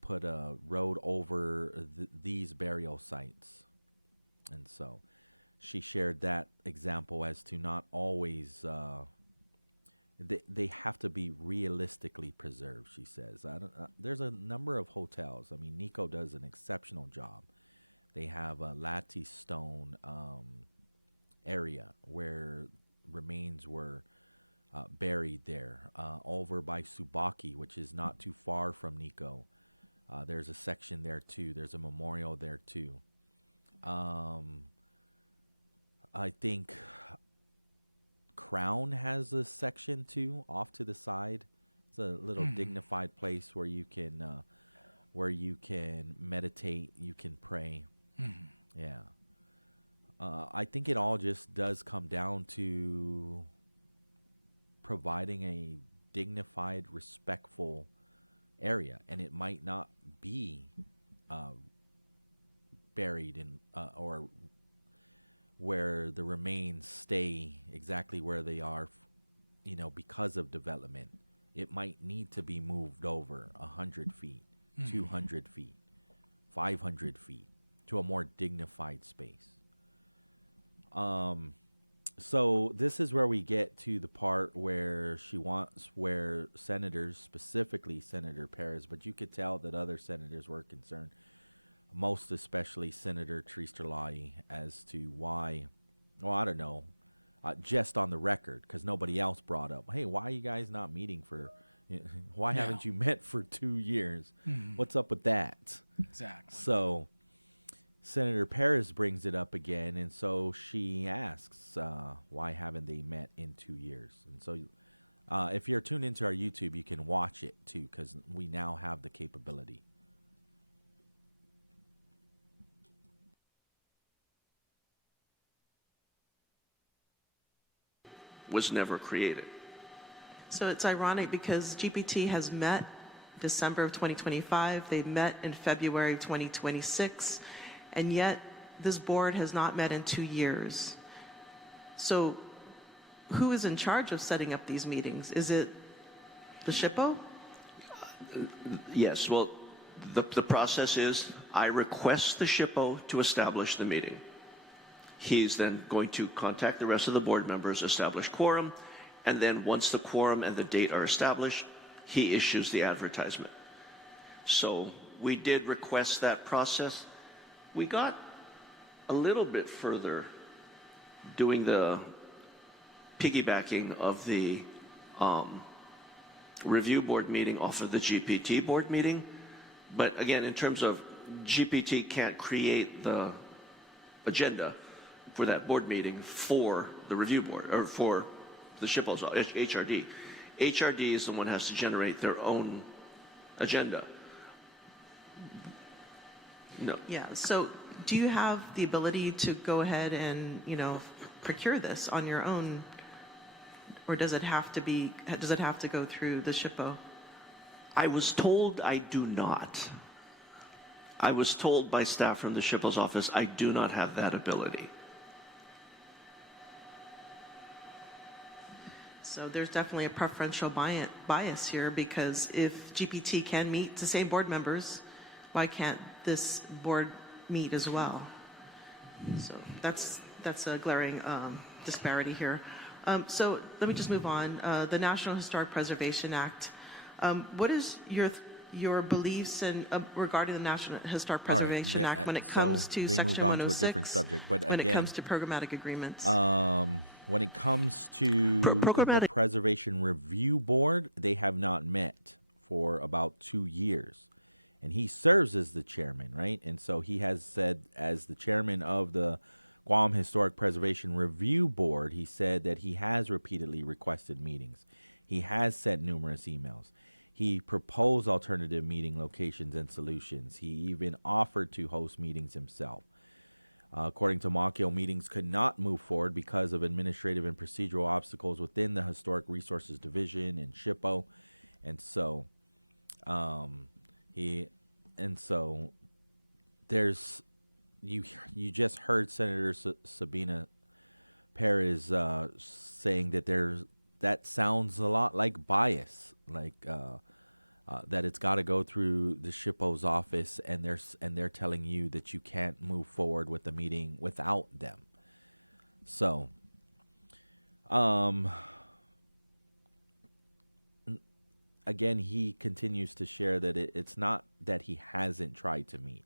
put a road over these burial sites. And so she shared that example as to not always, they have to be realistically preserved, she says. There's a number of hotels. Nico does an exceptional job. They have a lattice stone area where remains were buried there, over by Subaki, which is not too far from Nico. There's a section there too. There's a memorial there too. I think Crown has a section too, off to the side. It's a little dignified place where you can meditate, you can pray. Yeah. I think it all just does come down to providing a dignified, respectful area, and it might not be buried in or where the remains stay exactly where they are, because of development. It might need to be moved over 100 feet, 200 feet, 500 feet to a more dignified space. So this is where we get to the part where where senators, specifically Senator Perez, but you could tell that other senators were concerned, most especially Senator Tristolai, as to why, I don't know, just on the record, because nobody else brought up, hey, why are you guys not meeting why haven't you met for 2 years? What's up with that? Exactly. So Senator Perez brings it up again, and so she asks, why haven't they met in 2 years? And so if you're tuned into our YouTube, you can watch it too, because we now have the capability. Was never created. So it's ironic because GPT has met December of 2025. They met in February 2026. And yet this board has not met in 2 years. So who is in charge of setting up these meetings? Is it the SHPO? Yes, well, the process is I request the SHPO to establish the meeting. He's then going to contact the rest of the board members, establish quorum, and then once the quorum and the date are established, he issues the advertisement. So we did request that process. We got a little bit further doing the piggybacking of the review board meeting off of the GPT board meeting, But again, in terms of GPT can't create the agenda for that board meeting for the review board or for the SHPO's HRD. HRD is the one who has to generate their own agenda. No. Yeah, so do you have the ability to go ahead and, procure this on your own? Or does it have to go through the SHPO? I was told I do not. I was told by staff from the SHPO's office I do not have that ability. So there's definitely a preferential bias here, because if GPT can meet the same board members, why can't this board meet as well? So that's a glaring disparity here. So let me just move on. The National Historic Preservation Act. What is your beliefs regarding the National Historic Preservation Act when it comes to Section 106? But when it comes to programmatic agreements. When it comes to the Preservation Review Board, they have not met for about 2 years. And he serves as the chairman, right? And so he has said, as the chairman of the Guam Historic Preservation Review Board, he said that he has repeatedly requested meetings. He has sent numerous emails. He proposed alternative meeting locations and solutions. He even offered to host meetings himself. According to Makio, meetings could not move forward because of administrative and procedural obstacles within the Historic Resources Division and SHPO. And so there's you just heard Senator Sabina Perez saying that that sounds a lot like bias, like that it's got to go through the SHPO's office, and they're telling you that you can't move forward with the meeting without them. So, again, he continues to share that it's not that he hasn't tried to meet.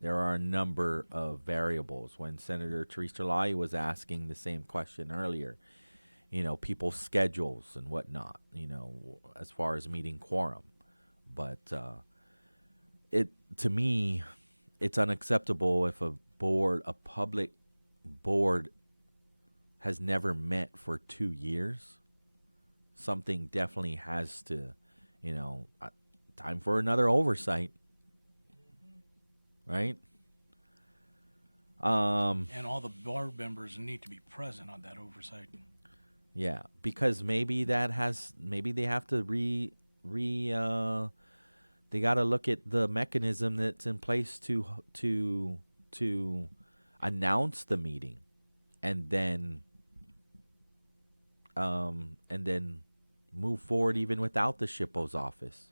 There are a number of variables. When Senator Teresa Lai was asking the same question earlier, people's schedules and whatnot, as far as meeting quorum. But to me, it's unacceptable if a public board has never met for 2 years. Something definitely has to, time for another oversight, right? And all the board members need to be present on that oversight. Yeah, because maybe they have to they got to look at the mechanism that's in place to announce the meeting, and then move forward even without the SHPO's office.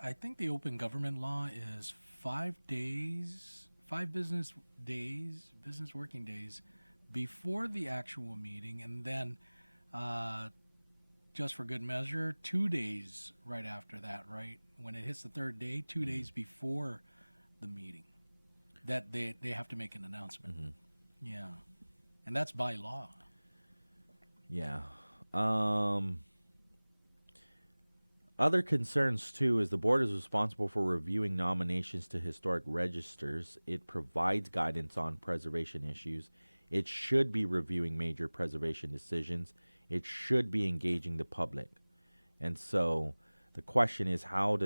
I think the open government law is 5 business working days before the actual meeting, and then just for good measure, 2 days right after that, right? When it hits the third day, 2 days before the meeting, that they have to make an announcement. Mm-hmm. Yeah. And that's by law. Yeah. Other concerns, too, is the board is responsible for reviewing nominations to historic registers. It provides guidance on preservation issues. It should be reviewing major preservation decisions. It should be engaging the public. And so the question is, how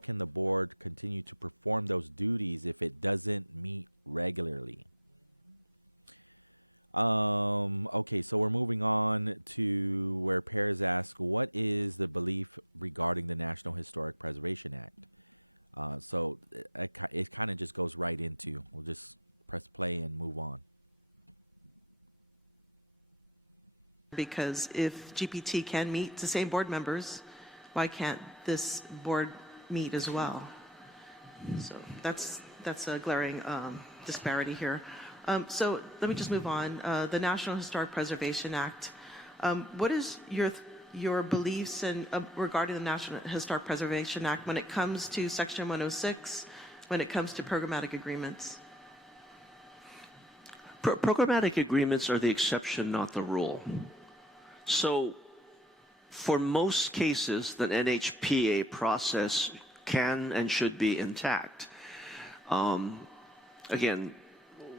can the board continue to perform those duties if it doesn't meet regularly? Okay, so we're moving on to where Perez asks, what is the belief regarding the National Historic Preservation Act? So it kind of just goes right into, we'll just press play and move on. Because if GPT can meet the same board members, why can't this board meet as well? So that's a glaring disparity here. So let me just move on. The National Historic Preservation Act. What is your beliefs regarding the National Historic Preservation Act when it comes to Section 106, when it comes to programmatic agreements? Programmatic agreements are the exception, not the rule. So for most cases, the NHPA process can and should be intact. Again,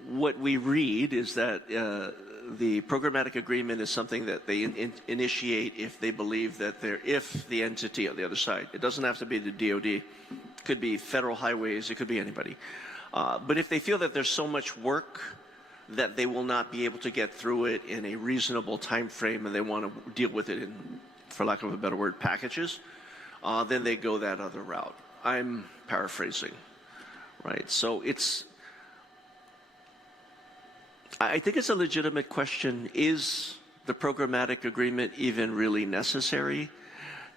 what we read is that the programmatic agreement is something that they initiate if they believe that if the entity on the other side, it doesn't have to be the DOD, it could be federal highways, it could be anybody. But if they feel that there's so much work that they will not be able to get through it in a reasonable time frame and they want to deal with it in, for lack of a better word, packages, then they go that other route. I'm paraphrasing, right? So I think it's a legitimate question. Is the programmatic agreement even really necessary?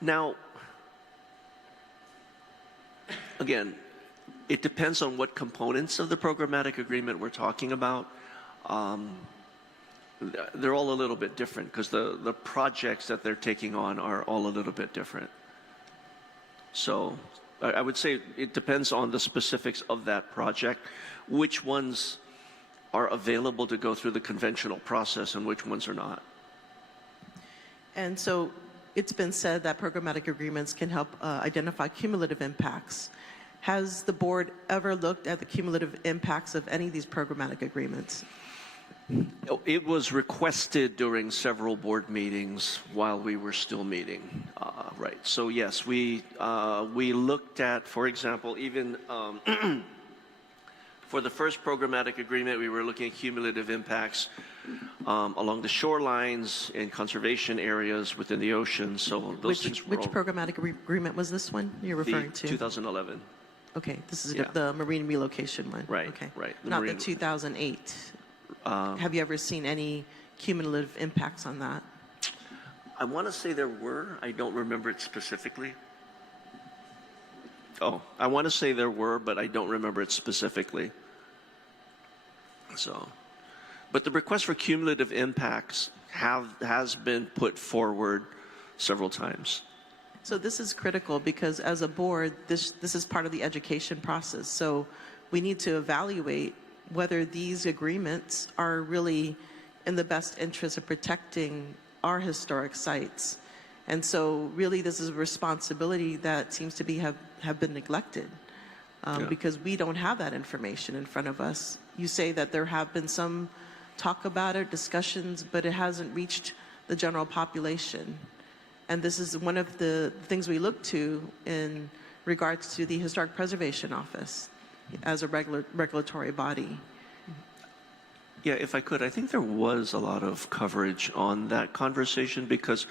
Now, again, it depends on what components of the programmatic agreement we're talking about. They're all a little bit different because the projects that they're taking on are all a little bit different. So I would say it depends on the specifics of that project, which ones are available to go through the conventional process and which ones are not. And so it's been said that programmatic agreements can help identify cumulative impacts. Has the board ever looked at the cumulative impacts of any of these programmatic agreements? It was requested during several board meetings while we were still meeting, right? So yes, we looked at, for example, even for the first programmatic agreement, we were looking at cumulative impacts along the shorelines and conservation areas within the ocean. So those things were which programmatic agreement was this one you're referring to? 2011. Okay, this is Yeah. the marine relocation one. Right. Okay. Right. Not the 2008. Have you ever seen any cumulative impacts on that? I want to say there were. I don't remember it specifically. Oh, I want to say there were, but I don't remember it specifically. So, but the request for cumulative impacts has been put forward several times. So this is critical because as a board, this is part of the education process. So we need to evaluate whether these agreements are really in the best interest of protecting our historic sites. And so really this is a responsibility that seems to be have been neglected because we don't have that information in front of us. You say that there have been some talk about it, discussions, but it hasn't reached the general population. And this is one of the things we look to in regards to the Historic Preservation Office as a regulatory body. Yeah, if I could, I think there was a lot of coverage on that conversation because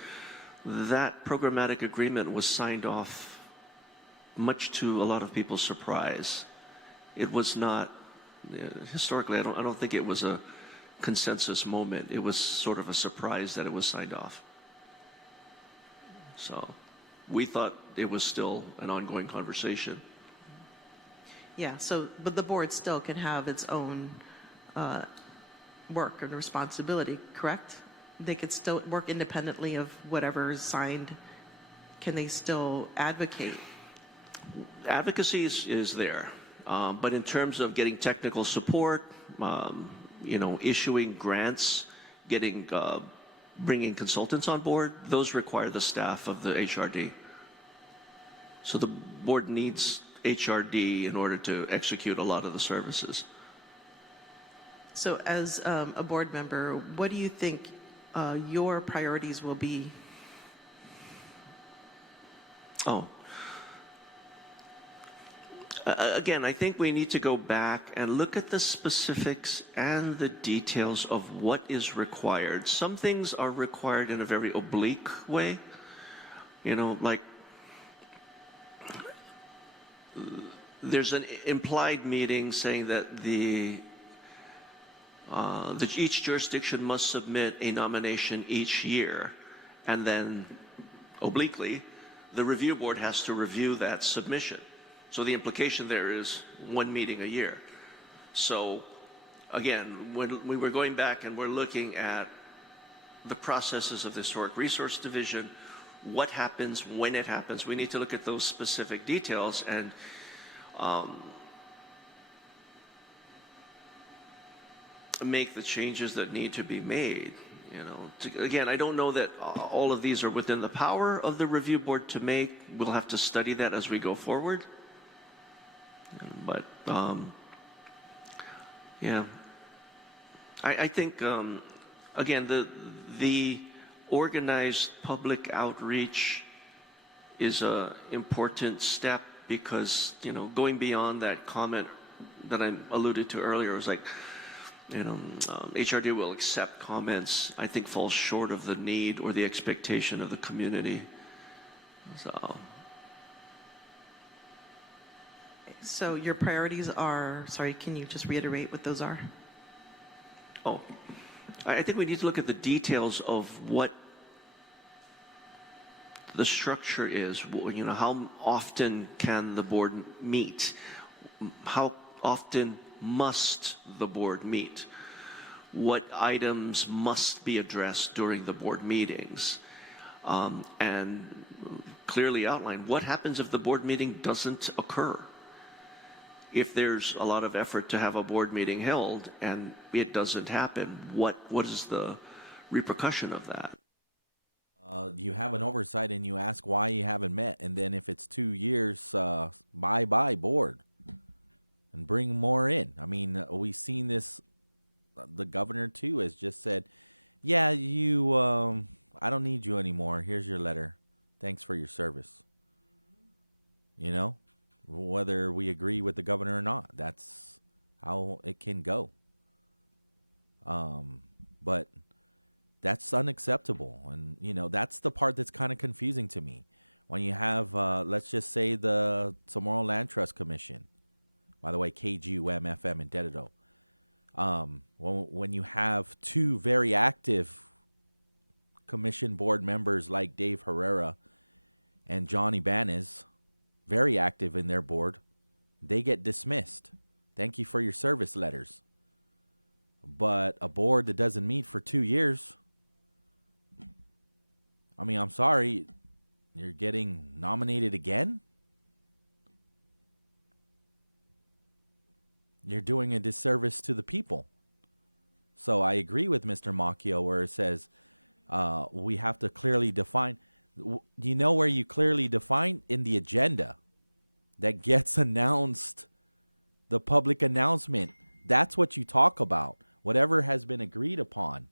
that programmatic agreement was signed off much to a lot of people's surprise. It was not, historically, I don't think it was a consensus moment. It was sort of a surprise that it was signed off. So we thought it was still an ongoing conversation. Yeah, so, but the board still can have its own work and responsibility, correct? They could still work independently of whatever is signed. Can they still advocate? Advocacy is there, but in terms of getting technical support, issuing grants, bringing consultants on board, those require the staff of the HRD. So the board needs HRD in order to execute a lot of the services. So as a board member, what do you think your priorities will be? Again, I think we need to go back and look at the specifics and the details of what is required. Some things are required in a very oblique way, like there's an implied meaning saying that each jurisdiction must submit a nomination each year, and then obliquely, the review board has to review that submission. So the implication there is one meeting a year. So again, when we were going back and we're looking at the processes of the Historic Resource Division, what happens when it happens, we need to look at those specific details and make the changes that need to be made. Again, I don't know that all of these are within the power of the review board to make. We'll have to study that as we go forward. But yeah, I think again the organized public outreach is a important step, because going beyond that comment that I alluded to earlier was like, HRD will accept comments, I think falls short of the need or the expectation of the community. So your priorities are, sorry, can you just reiterate what those are? Oh, I think we need to look at the details of what the structure is. How often can the board meet? How often must the board meet? What items must be addressed during the board meetings? And clearly outline what happens if the board meeting doesn't occur. If there's a lot of effort to have a board meeting held and it doesn't happen, what is the repercussion of that? You have an oversight and you ask why you haven't met, and then if it's 2 years, bye board, and bring more in. I mean, we've seen this. The governor too has just said, "Yeah, you, I don't need you anymore. Here's your letter. Thanks for your service." Whether we agree with the governor or not, that's how it can go. But that's unacceptable. And, that's the part that's kind of confusing to me. When you have, let's just say, the Chamorro Land Trust Commission, by the way, KGUM-FM in Dededo, when you have two very active commission board members like Dave Herrera and John Ibanez, very active in their board, they get dismissed. Thank you for your service letters. But a board that doesn't meet for 2 years, I mean, I'm sorry, you're getting nominated again? You're doing a disservice to the people. So I agree with Mr. Macchio where it says we have to clearly define. Do you know where you clearly define? In the agenda that gets announced, the public announcement. That's what you talk about. Whatever has been agreed upon.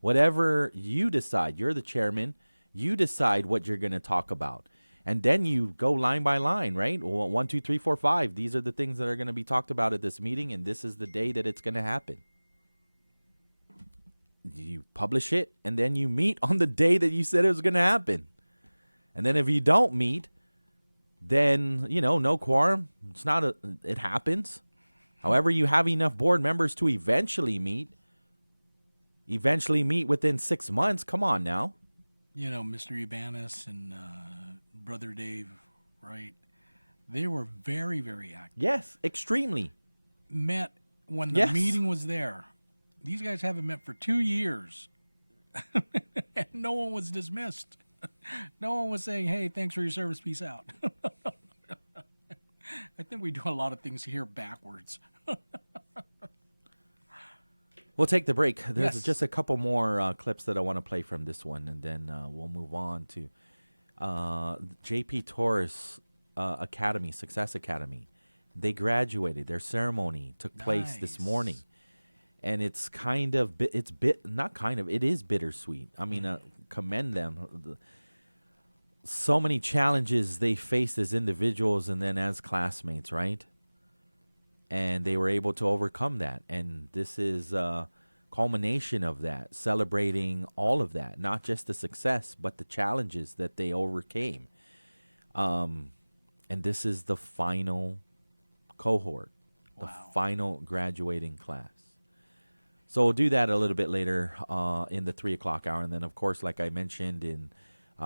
Whatever you decide. You're the chairman. You decide what you're going to talk about. And then you go line by line, right? 1, 2, 3, 4, 5. These are the things that are going to be talked about at this meeting, and this is the day that it's going to happen. You publish it, and then you meet on the day that you said it was going to happen. And then if you don't meet, then, no quorum. It happens. However, you have enough board members to eventually meet within 6 months. Come on now. Mr. Ibanez and Brother Dave, right? They were very, very active. Yes, extremely. Met when the meeting was there. These guys haven't met for 2 years. And no one was dismissed. No one was saying, "Hey, thanks for your service. Peace out." I think we do a lot of things here backwards. We'll take the break. There's just a couple more clips that I want to play from this one, and then we'll move on to JP Torres Academy, Success Academy. They graduated. Their ceremony took place this morning, and it's it is bittersweet. I mean, commend them. So many challenges they faced as individuals and then as classmates, right? And they were able to overcome that. And this is a culmination of that, celebrating all of that, not just the success, but the challenges that they overcame. And this is the final cohort, the final graduating class. So we'll do that a little bit later in the 3 o'clock hour. And then, of course, like I mentioned,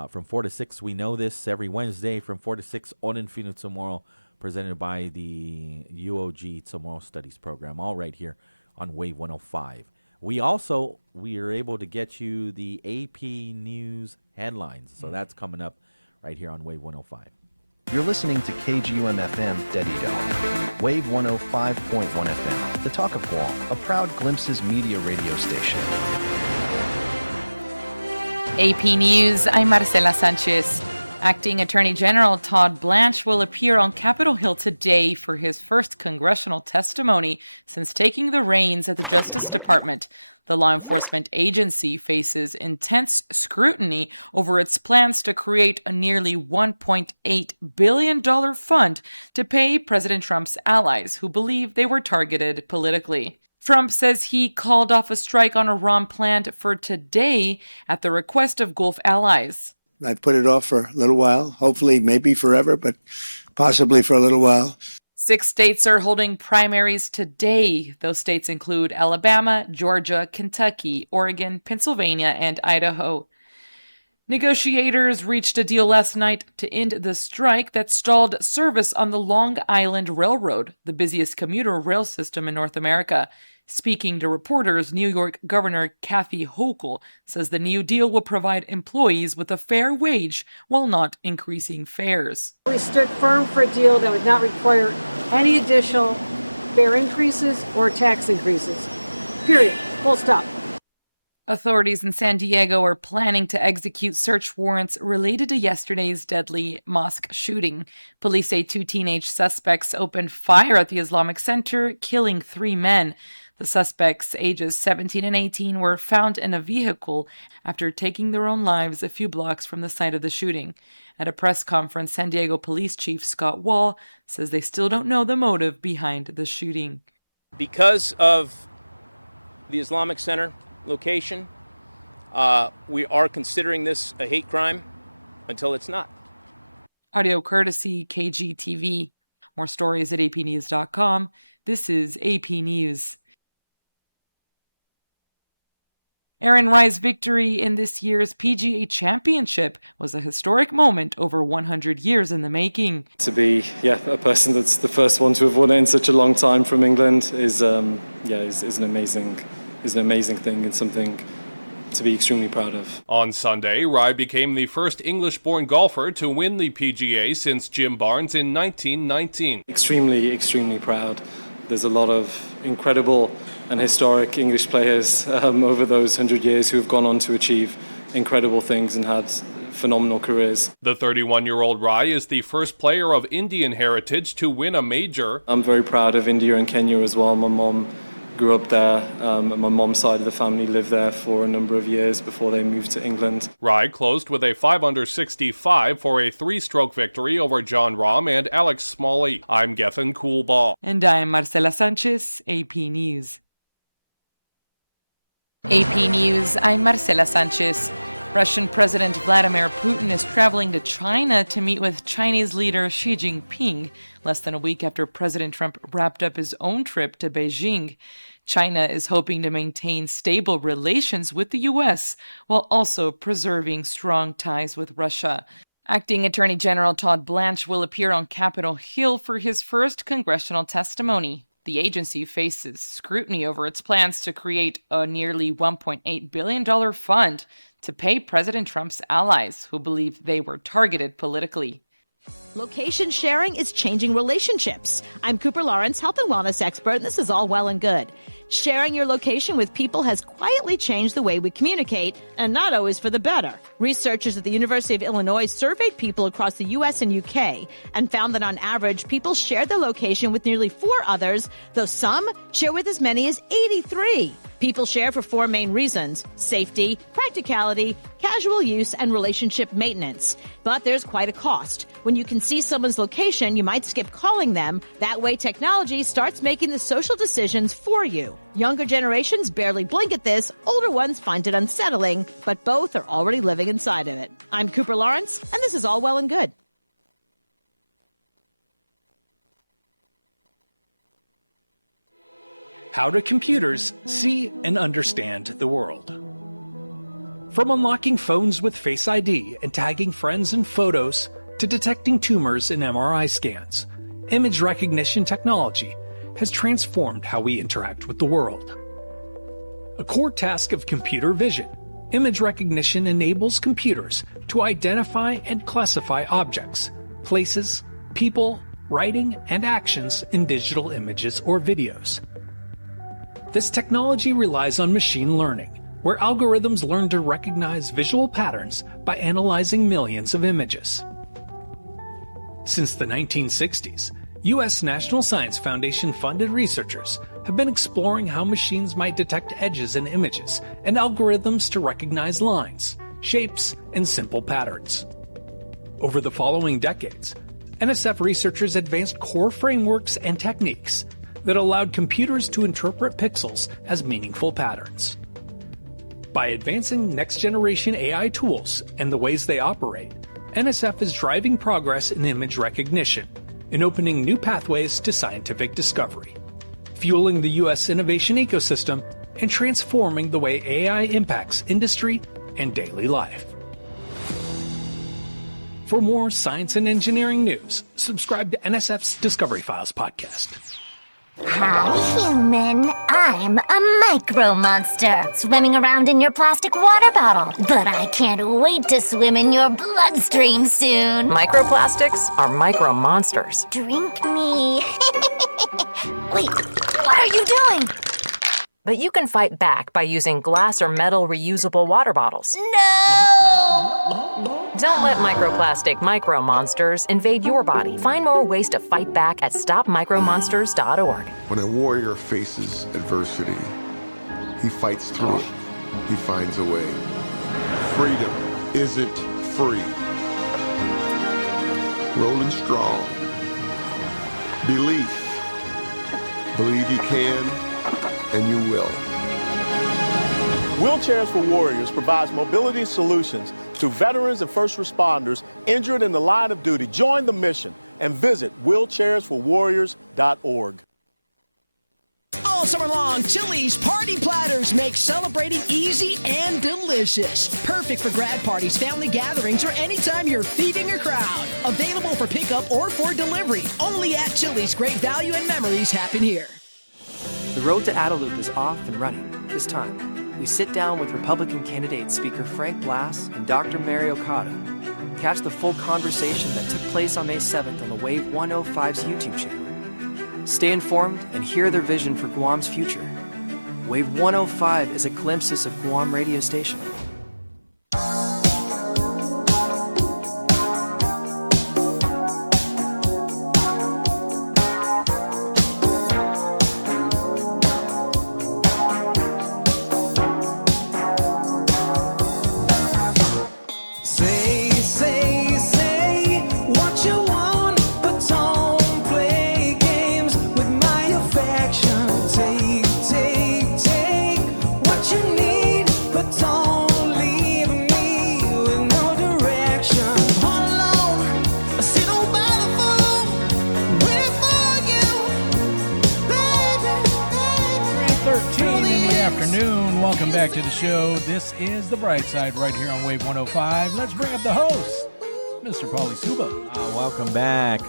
from 4 to 6, we know this every Wednesday from 4 to 6, Onen Finu Chamorro, presented by the UOG Chamorro Studies Program, all right here on Wave 105. We are able to get you the AP News headlines. So that's coming up right here on Wave 105. You're listening to KGUM-FM Dededo, Wave 105.1 FM, the Talk of Guam, a proud Glimpses media radio station. AP News, I'm Marcela Sanchez. Acting Attorney General Todd Blanche will appear on Capitol Hill today for his first congressional testimony since taking the reins at the Justice Department. The law enforcement agency faces intense scrutiny over its plans to create a nearly $1.8 billion fund to pay President Trump's allies who believe they were targeted politically. Trump says he called off a strike on Iran planned for today at the request of Gulf allies. I've put it off for a little while, hopefully maybe forever, but possibly for a little while. 6 states are holding primaries today. Those states include Alabama, Georgia, Kentucky, Oregon, Pennsylvania, and Idaho. Negotiators reached a deal last night to end the strike that stalled service on the Long Island Railroad, the busiest commuter rail system in North America. Speaking to reporters, New York Governor Kathy Hochul says the new deal will provide employees with a fair wage while not increasing fares. We stood firm for a deal that would not require any additional fare increases or tax increases. Period. Full stop. Authorities in San Diego are planning to execute search warrants related to yesterday's deadly mosque shooting. Police say 2 teenage suspects opened fire at the Islamic Center, killing 3 men. The suspects, ages 17 and 18, were found in a vehicle after taking their own lives a few blocks from the site of the shooting. At a press conference, San Diego Police Chief Scott Wall says they still don't know the motive behind the shooting. Because of the Islamic Center location, we are considering this a hate crime until it's not. Audio courtesy KGTV. More stories at apnews.com. This is AP News. Aaron Rye's victory in this year's PGA Championship was a historic moment over 100 years in the making. To be, a person that's the first one to have won it in such a long time from England is an amazing thing and something to be extremely proud of. On Sunday, Rye became the first English-born golfer to win the PGA since Jim Barnes in 1919. Extremely proud. There's a lot of incredible and historic English players over those 100 years who have gone on to achieve incredible things and had phenomenal careers. The 31-year-old Rye is the first player of Indian heritage to win a major. I'm very proud of India and Kenya as well. My mom grew up there, and my mom's side of the family lived there for a number of years before they moved to England. Rye closed with a 5-under 65 for a 3-stroke victory over John Rahm and Alex Smalley. I'm Gethin Coolball. And I'm Marcela Sanchez, AP News. AP News, I'm Marcela Sanchez. Russian President Vladimir Putin is traveling to China to meet with Chinese leader Xi Jinping, less than a week after President Trump wrapped up his own trip to Beijing. China is hoping to maintain stable relations with the U.S. while also preserving strong ties with Russia. Acting Attorney General Todd Blanche will appear on Capitol Hill for his first congressional testimony. The agency faces scrutiny over its plans to create a nearly $1.8 billion fund to pay President Trump's allies who believe they were targeted politically. Location sharing is changing relationships. I'm Cooper Lawrence, health and wellness expert, and this is all well and good. Sharing your location with people has quietly changed the way we communicate, and not always for the better. Researchers at the University of Illinois surveyed people across the U.S. and UK and found that on average, people shared their location with nearly 4 others, though some share with as many as 83. People share for 4 main reasons: safety, practicality, casual use, and relationship maintenance. But there's quite a cost. When you can see someone's location, you might skip calling them. That way, technology starts making the social decisions for you. Younger generations barely blink at this, older ones find it unsettling, but both are already living inside of it. I'm Cooper Lawrence, and this is all well and good. How do computers see and understand the world? From unlocking phones with Face ID and tagging friends in photos to detecting tumors in MRI scans, image recognition technology has transformed how we interact with the world. A core task of computer vision, image recognition enables computers to identify and classify objects, places, people, writing, and actions in digital images or videos. This technology relies on machine learning, where algorithms learn to recognize visual patterns by analyzing millions of images. Since the 1960s, U.S. National Science Foundation-funded researchers have been exploring how machines might detect edges in images and algorithms to recognize lines, shapes, and simple patterns. Over the following decades, NSF researchers advanced core frameworks and techniques that allowed computers to interpret pixels as meaningful patterns. By advancing next-generation AI tools and the ways they operate, NSF is driving progress in image recognition and opening new pathways to scientific discovery, fueling the U.S. innovation ecosystem and transforming the way AI impacts industry and daily life. For more science and engineering news, subscribe to NSF's Discovery Files podcast. Hi, human. I'm a micro monster swimming around in your plastic water bottle. But I can't wait to swim in your bloodstream soon. Microplastics are micro monsters. Drink me. Wait, what are you doing? But you can fight back by using glass or metal reusable water bottles. No! Don't let microplastic micro monsters invade your body. Find more ways to fight back at stopmicromonsters.org. When a warrior faces adversity, he fights through it. He finds a way. Freedom isn't free. Rolling strong. Belief. Believe you can, and you will. Wheelchairs for Warriors provides mobility solutions to veterans and first responders injured in the line of duty. Join the mission and visit wheelchairsforwarriors.org. All summer long, Chili's Party Platters make celebrating easy and delicious. Perfect for grad parties, family gatherings, or anytime you're feeding a crowd. Available for pickup or for delivery. Only at Chili's. Great value and memories happen here. The road to Adelup is off and running. This time, we sit down with Republican candidate Speaker Frank Blass and Dr. Mary Okada. Catch the full conversation that took place on May 7th on the Wave 105's YouTube channel. Stay informed and hear their vision for Guam's future. Wave 105 is a glimpse of Guam radio station. Welcome back to the show. This is the BrightSide right here on Wave 105. Let's bring up the host, Mr. Pauly Suba. Welcome back.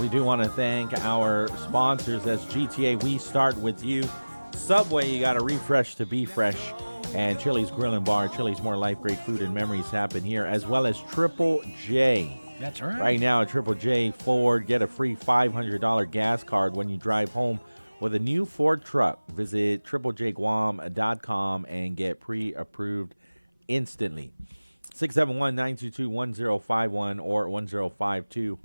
We do want to thank our sponsors as GTA. We start with you. Subway, you got to refresh to be fresh. And Chili's Grill and Bar. Chili's more life, great food and memories happen here, as well as Triple J. That's right. Right now at Triple J Ford, get a free $500 gas card when you drive home with a new Ford truck. Visit triplejguam.com and get pre-approved instantly. 671-922-1051 or 1052.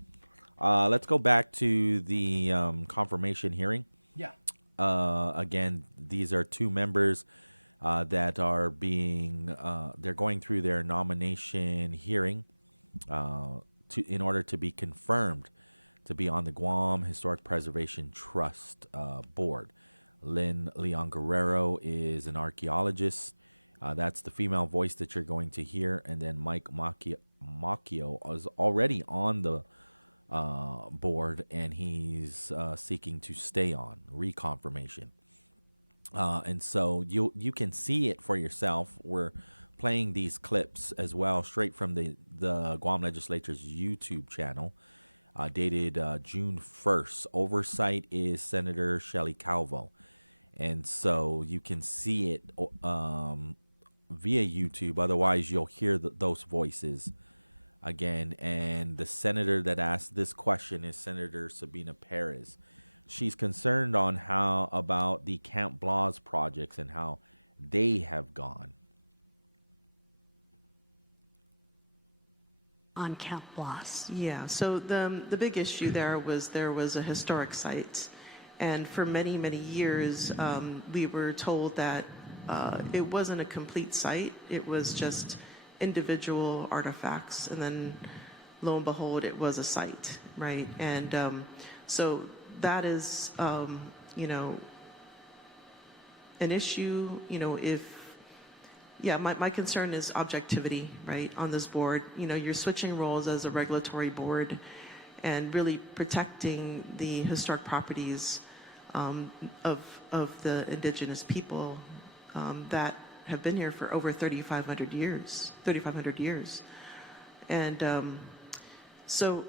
Let's go back to the confirmation hearing. Yeah. Again, these are two members that are being, they're going through their nomination hearing in order to be confirmed to be on the Guam Historic Preservation Trust board. Lynn Leon Guerrero is an archaeologist. That's the female voice that you're going to hear. And then Mike Macchio is already on the board, and he's seeking to stay on reconfirmation. And so you can see it for yourself. We're playing these clips as well straight from the Guam Legislature's YouTube channel. Dated June 1st. Oversight is Senator Shelley Calvo. And so you can see it via YouTube. Otherwise, you'll hear those voices again. And the senator that asked this question is Senator Sabina Perez. She's concerned on how about the Camp Blas projects and how they have gone. on Camp Blas? Yeah, so the big issue there was a historic site. And for many, many years, we were told that it wasn't a complete site. It was just individual artifacts. And then lo and behold, it was a site, right? And so that is, you know, an issue, you know, my concern is objectivity, right, on this board. You know, you're switching roles as a regulatory board and really protecting the historic properties of the indigenous people that have been here for over 3,500 years. And so,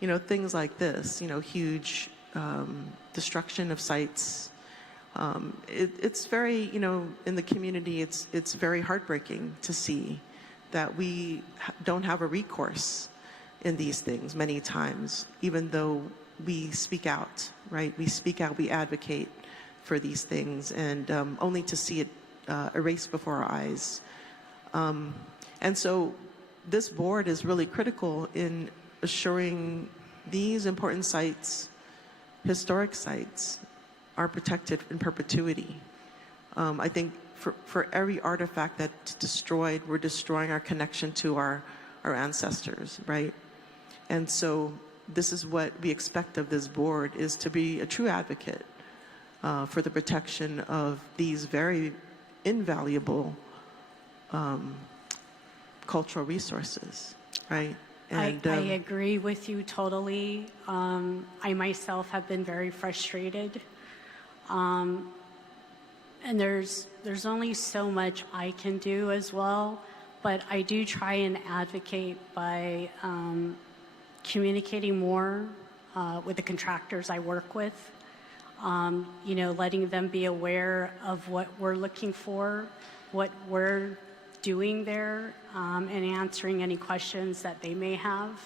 you know, things like this, you know, huge destruction of sites, it's very, you know, in the community, it's very heartbreaking to see that we don't have a recourse in these things many times, even though we speak out, right? We speak out, we advocate for these things, and only to see it erased before our eyes. And so this board is really critical in assuring these important sites, historic sites, are protected in perpetuity. I think for every artifact that's destroyed, we're destroying our connection to our ancestors, right? And so this is what we expect of this board, is to be a true advocate for the protection of these very invaluable cultural resources, right? And, I agree with you totally. I myself have been very frustrated. And there's only so much I can do as well, but I do try and advocate by communicating more with the contractors I work with, you know, letting them be aware of what we're looking for, what we're doing there, and answering any questions that they may have.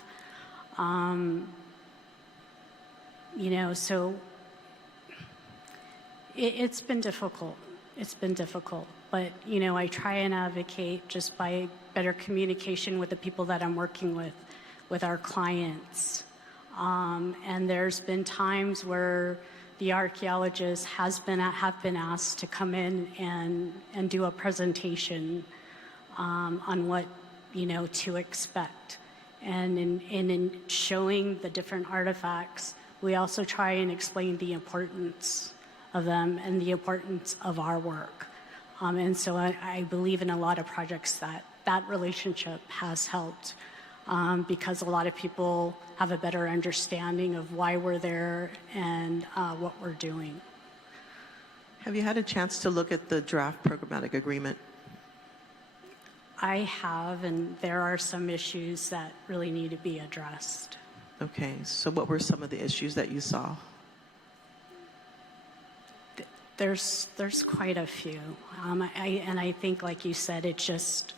You know, so it's been difficult. It's been difficult, but you know, I try and advocate just by better communication with the people that I'm working with our clients. And there's been times where the archaeologists have been asked to come in and do a presentation on what, you know, to expect. And in showing the different artifacts, we also try and explain the importance of them and the importance of our work. And so I believe in a lot of projects that relationship has helped, because a lot of people have a better understanding of why we're there and what we're doing. have you had a chance to look at the draft programmatic agreement? I have, and there are some issues that really need to be addressed. Okay, so what were some of the issues that you saw? There's quite a few, I think, like you said, it's just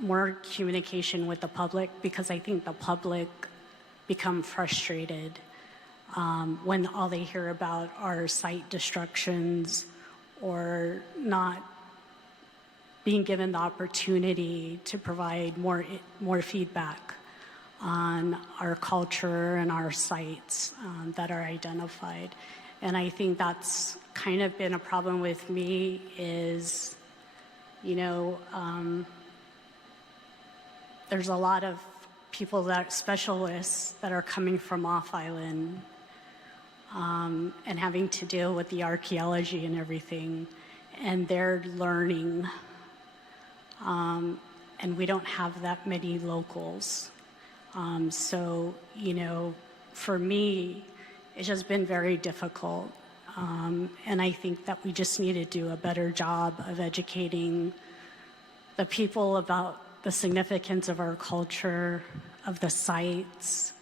more communication with the public, because I think the public become frustrated when all they hear about are site destructions or not being given the opportunity to provide more feedback on our culture and our sites that are identified. And I think that's kind of been a problem with me is, you know, there's a lot of people specialists that are coming from off island and having to deal with the archaeology and everything, and they're learning. And we don't have that many locals. So, you know, for me, it's just been very difficult. And I think that we just need to do a better job of educating the people about the significance of our culture, of the sites,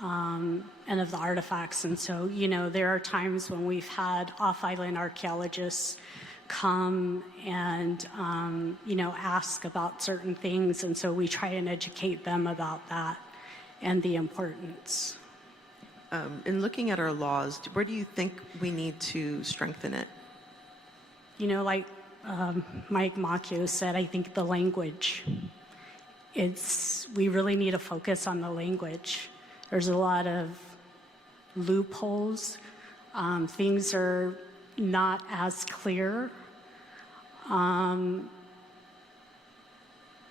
and of the artifacts. And so, you know, there are times when we've had off-island archaeologists come and, you know, ask about certain things. And so we try and educate them about that and the importance. In looking at our laws, where do you think we need to strengthen it? You know, like Mike Macchio said, I think the language. we really need to focus on the language. There's a lot of loopholes. Things are not as clear.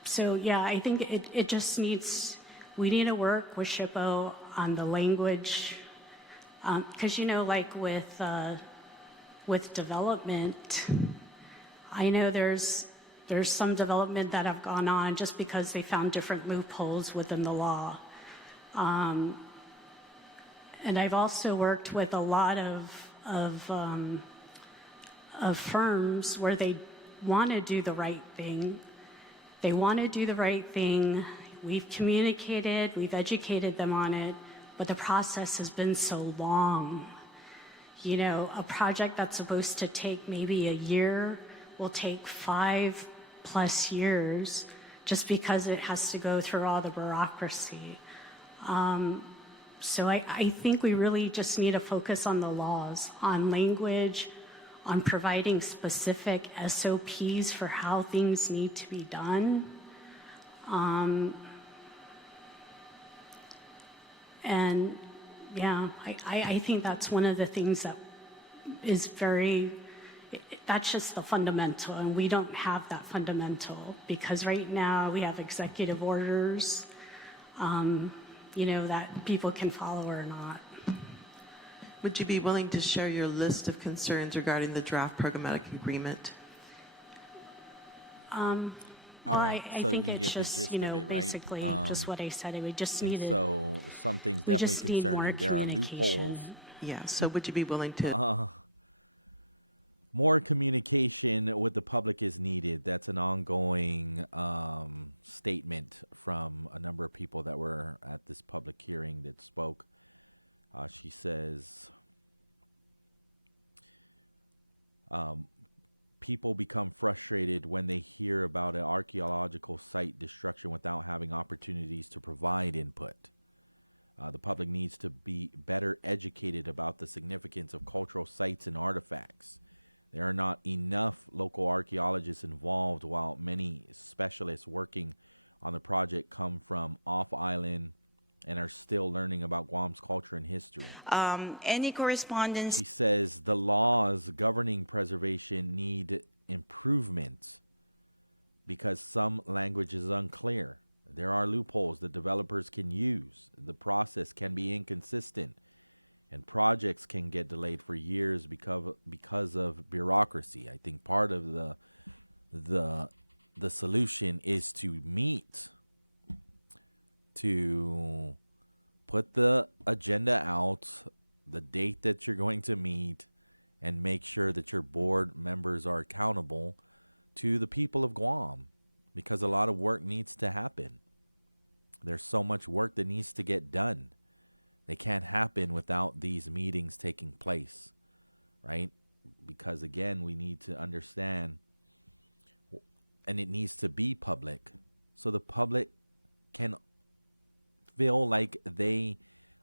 So yeah, I think it just needs, we need to work with SHPO on the language. Because, like with development, I know there's some development that have gone on just because they found different loopholes within the law. And I've also worked with a lot of firms where they want to do the right thing. They want to do the right thing. We've communicated, we've educated them on it, but the process has been so long. A project that's supposed to take maybe a year will take 5+ years just because it has to go through all the bureaucracy. So I think we really just need to focus on the laws, on language, on providing specific SOPs for how things need to be done. And yeah, I think that's one of the things that is that's just the fundamental, and we don't have that fundamental because right now we have executive orders, that people can follow or not. Would you be willing to share your list of concerns regarding the draft programmatic agreement? All right, I so think you it's get the just, gist of it, right? basically just what I said. We just And needed. so some things we definitely just need more concerning. There are communication. loopholes. Yeah, so would you be willing to? More communication with the public is needed. That's an ongoing statement from a number of people that were at this public hearing that spoke. She says, people become frustrated when they hear about an archaeological site destruction without having opportunities to provide input. The public needs to be better educated about the significance of cultural sites and artifacts. There are not enough local archaeologists involved, while many specialists working on the project come from off-island and are still learning about Guam's culture and history. Any correspondence? She says the laws governing preservation need improvement because some language is unclear. There are loopholes that developers can use. The process can be inconsistent, and projects can get delayed for years because of bureaucracy. I think part of the solution is to meet, to put the agenda out, the date that you're going to meet, and make sure that your board members are accountable to the people of Guam, because a lot of work needs to happen. There's so much work that needs to get done. They can't happen without these meetings taking place, right? Because again, we need to understand, and it needs to be public, so the public can feel like they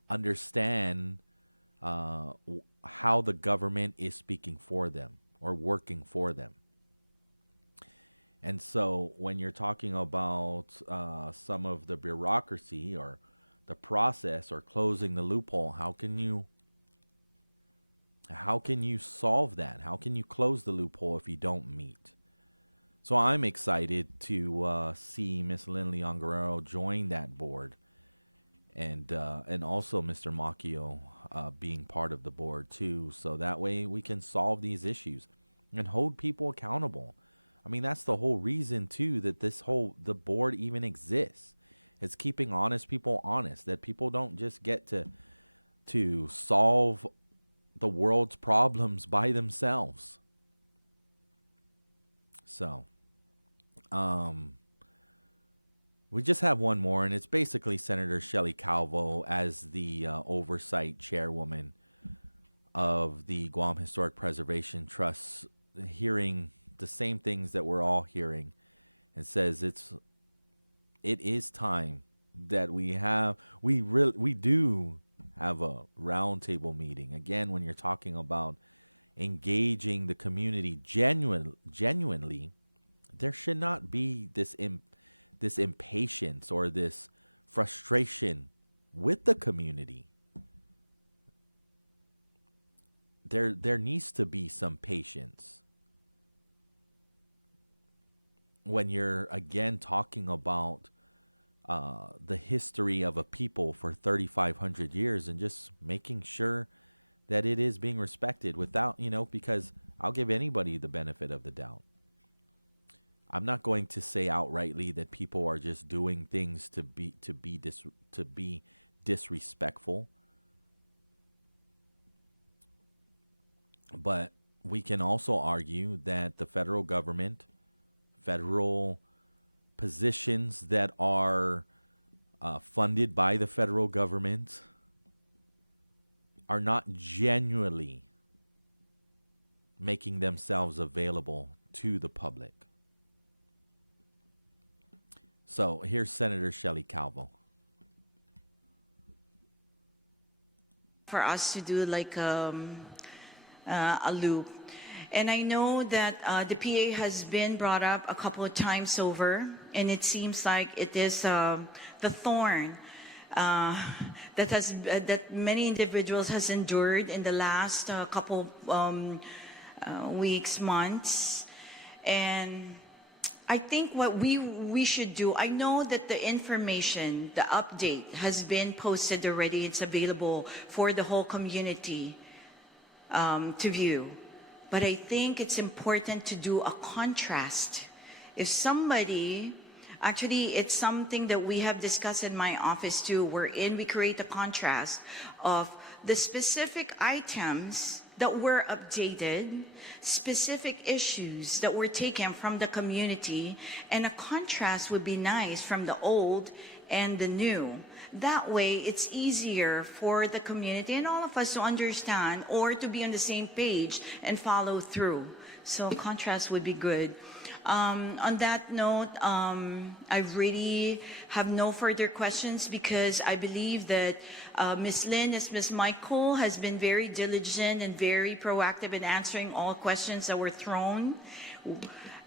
understand how the government is speaking for them or working for them. And so when you're talking about some of the bureaucracy or the process or closing the loophole, how can you solve that? How can you close the loophole if you don't meet? So I'm excited to see Miss Lynn Leon Guerrero join that board, and also Mr. Macchio being part of the board too. So that way we can solve these issues and hold people accountable. I mean, that's the whole reason too that the board even exists. It's keeping honest people honest, that people don't just get to solve the world's problems by themselves. So, we just have one more, and it's basically Senator Shelley Calvo as the oversight chairwoman of the Guam Historic Preservation Trust, hearing the same things that we're all hearing, and says it is time that we do have a roundtable meeting. Again, when you're talking about engaging the community genuinely, there should not be this impatience or this frustration with the community. There needs to be some patience when you're again talking about the history of a people for 3,500 years and just making sure that it is being respected without, because I'll give anybody the benefit of the doubt. I'm not going to say outrightly that people are just doing things to be disrespectful. But we can also argue that the federal government, federal positions that are funded by the federal government are not genuinely making themselves available to the public. So here's Senator Shelley Calvo. For us to do like a loop. And I know that the PA has been brought up a couple of times over, and it seems like it is the thorn that many individuals has endured in the last couple weeks, months. And I think what we should do, I know that the information, the update has been posted already. It's available for the whole community to view. But I think it's important to do a contrast. If somebody, actually it's something that we have discussed in my office too, wherein we create a contrast of the specific items that were updated, specific issues that were taken from the community, and a contrast would be nice from the old and the new. That way, it's easier for the community and all of us to understand or to be on the same page and follow through. So contrast would be good. On that note, I really have no further questions because I believe that Ms. Lynn, as Ms. Michael, has been very diligent and very proactive in answering all questions that were thrown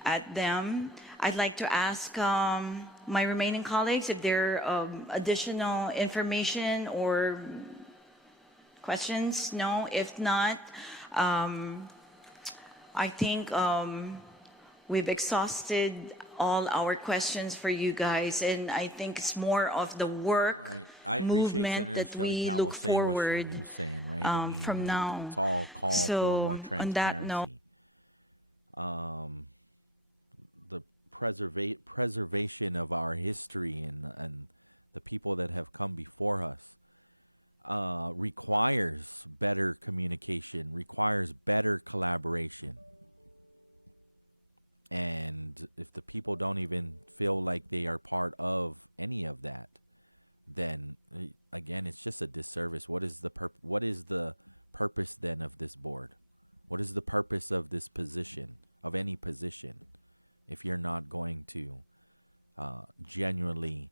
at them. I'd like to ask my remaining colleagues if there are additional information or questions. No? If not, I think we've exhausted all our questions for you guys, and I think it's more of the work movement that we look forward from now. It's all call for more transparency. On that note, the preservation of our history and the people that have come before us requires better communication, requires better collaboration. And if the people don't even feel like they are part of any of that, then again, it's just a disservice. What is the purpose then of this board? What is the purpose of this position, of any position, if you're not going to genuinely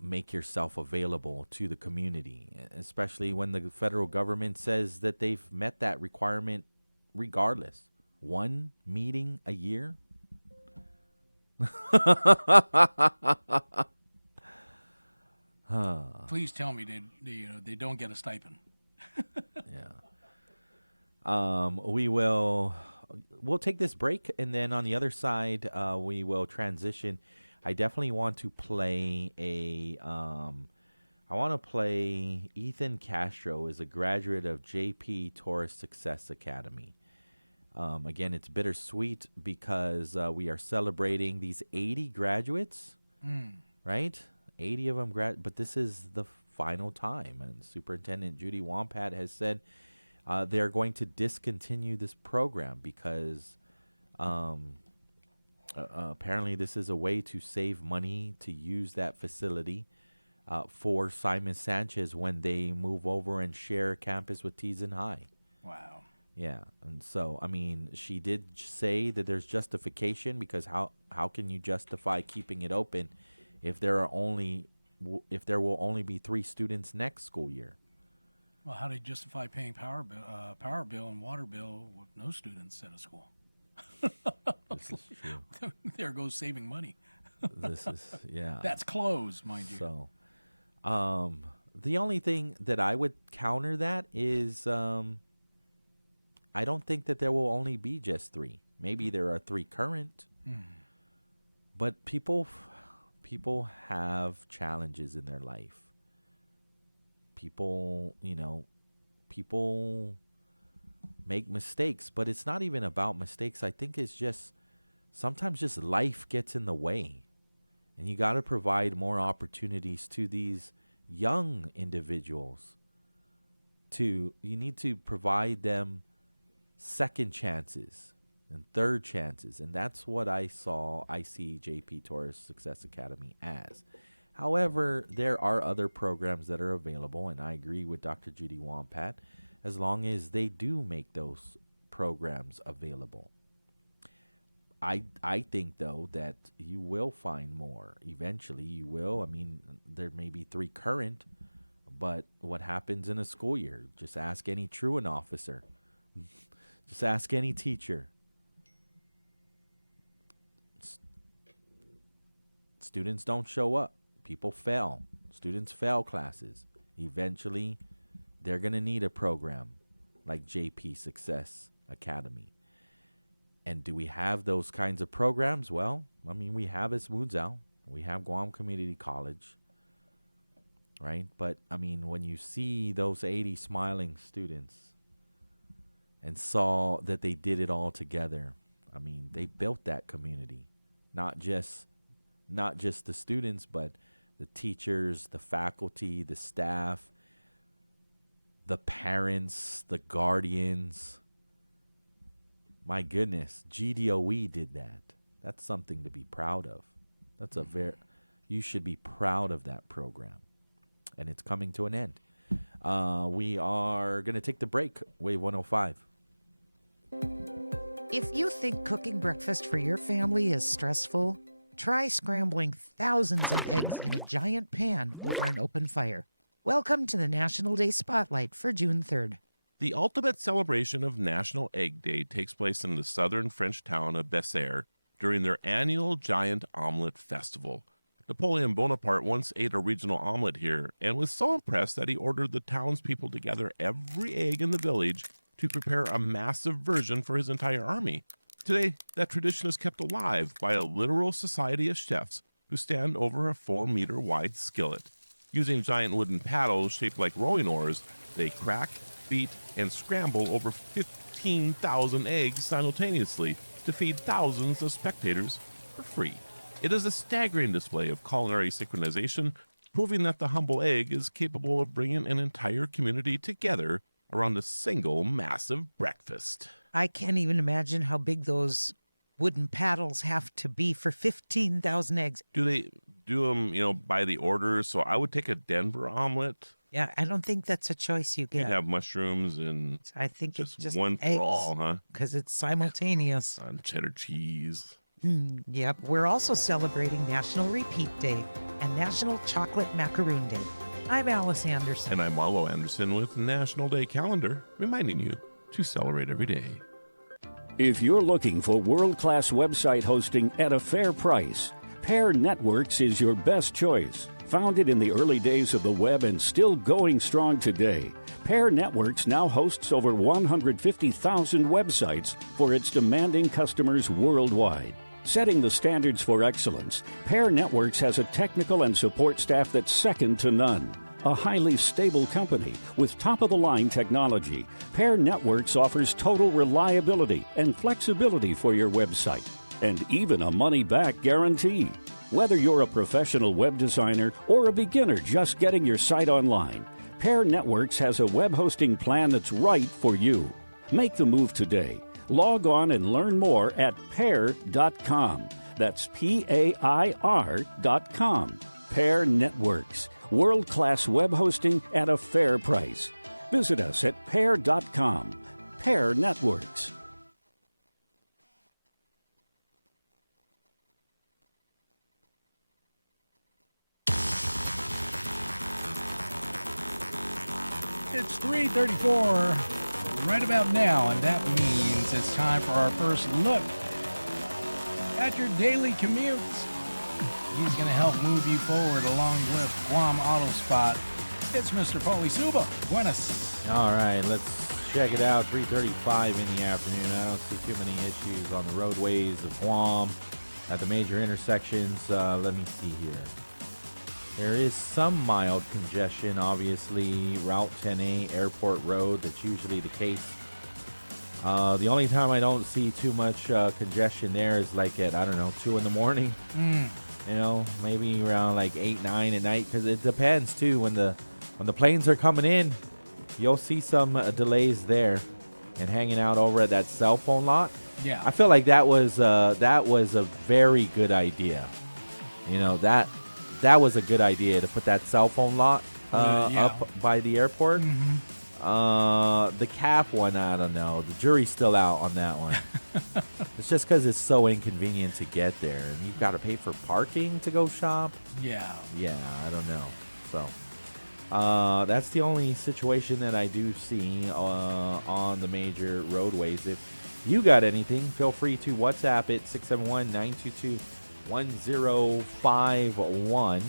make yourself available to the community, especially when the federal government says that they've met that requirement regardless? One meeting a year? Please tell me they don't get a stipend. We'll take this break, and then on the other side, we will transition. I definitely want to play Ethan Castro is a graduate of JP Tourist Success Academy. Again, it's bittersweet because we are celebrating these 80 graduates, right? 80 of them but this is the final time. And Superintendent Judy Wampat has said they're going to discontinue this program because apparently this is a way to save money to use that facility for Simon Sanchez when they move over and share campus with Teason High. Wow. Yeah, and so, I mean, she did say that there's justification because how can you justify keeping it open if there will only be 3 students next school year? Well, how do you justify paying power bill and water bill with no students at a school? This is true. There goes saving money. This is, yeah. That's closed, mind you. So, the only thing that I would counter that is I don't think that there will only be just 3. Maybe there are 3 current. But people have challenges in their life. People make mistakes, but it's not even about mistakes. I think it's just sometimes just life gets in the way. And you got to provide more opportunities to these young individuals. You need to provide them second chances and third chances. And that's what I see JP Torres Success Academy as. However, there are other programs that are available, and I agree with Dr. Judy Wampat, as long as they do make those programs available. I think, though, that you will find more. Eventually, you will. I mean, there may be 3 current, but what happens in a school year? Just ask any truant officer. Just ask any teacher. Students don't show up. People fail. Students fail classes. Eventually, they're going to need a program like JP Success Academy. And do we have those kinds of programs? Well, I mean, we have Esmudzao. We have Guam Community College. Right? But, I mean, when you see those 80 smiling students and saw that they did it all together, I mean, they built that community. Not just the students, but the teachers, the faculty, the staff, the parents, the guardians. My goodness, GDOE did that. That's something to be proud of. You should be proud of that program. And it's coming to an end. We are going to take the break. Wave 105. If you think cooking breakfast for your family is stressful, try scrambling thousands of eggs in a giant pan over an open fire. Welcome to the National Day Spotlight for June 3rd. The ultimate celebration of National Egg Day takes place in the southern French town of Bessères during their annual Giant Omelette Festival. Napoleon Bonaparte once ate a regional omelet here and was so impressed that he ordered the townspeople to gather every egg in the village to prepare a massive version for his entire army. Today, that tradition is kept alive by a literal society of chefs who stand over a 4-meter wide skillet. Using giant wooden paddles shaped like rowing oars, they crack, beat, and scramble over 15,000 eggs simultaneously to feed thousands of spectators for free. It is a staggering display of culinary synchronization, proving that the humble egg is capable of bringing an entire community together around a single massive breakfast. I can't even imagine how big those wooden paddles have to be for 15,000 eggs. Do they do them, by the order? So I would take a Denver omelet. Yeah, I don't think that's a choice you get. You'd have mushrooms and I think just it's just one eggs, for all, huh? Because it's simultaneous. On cheddar cheese. Yep. We're also celebrating National Repeat Day and National Chocolate Macaroon Day. I'm Alice Anderson. And I'm Marlo Anderson with National Day Calendar, reminding you to celebrate every day. If you're looking for world-class website hosting at a fair price, Pair Networks is your best choice. Founded in the early days of the web and still going strong today, Pair Networks now hosts over 150,000 websites for its demanding customers worldwide. Setting the standards for excellence, Pair Networks has a technical and support staff that's second to none. A highly stable company with top-of-the-line technology, Pair Networks offers total reliability and flexibility for your website, and even a money-back guarantee. Whether you're a professional web designer or a beginner just getting your site online, Pair Networks has a web hosting plan that's right for you. Make the move today. Log on and learn more at pair.com. That's PAIR.com. Pair Networks. World-class web hosting at a fair price. Visit us at pair.com. Pair Networks. It's 3:34 right about now, and that means it's time for our first look at your daily commutes. He's going to help move you forward along with Guam Auto Spot. It's Mr. Pauly Suba. Buenas. All right, let's check it out. 3:35 in the afternoon. I don't see too many issues on the roadways of Guam at the major intersections. Let me see here. There is some mild congestion, obviously. Route 10A, Airport Road, that's usually the case. The only time I don't see too much congestion there is like at, 2 in the morning. You know, maybe around like 8, 9 at night, because it depends too. When the planes are coming in, you'll see some delays there, and hanging out over at that cell phone lot. Yeah, I feel like that was a very good idea. You know, that was a good idea to put that cell phone lot up by the airport. The cap one, I don't know. The jury's still out on that one. It's just because it's so inconvenient to get there, and you've got to pay for parking to go shop. Yeah, I don't know. So that's the only situation that I do see on the major roadways. If you got anything, feel free to WhatsApp it 671-922-1051.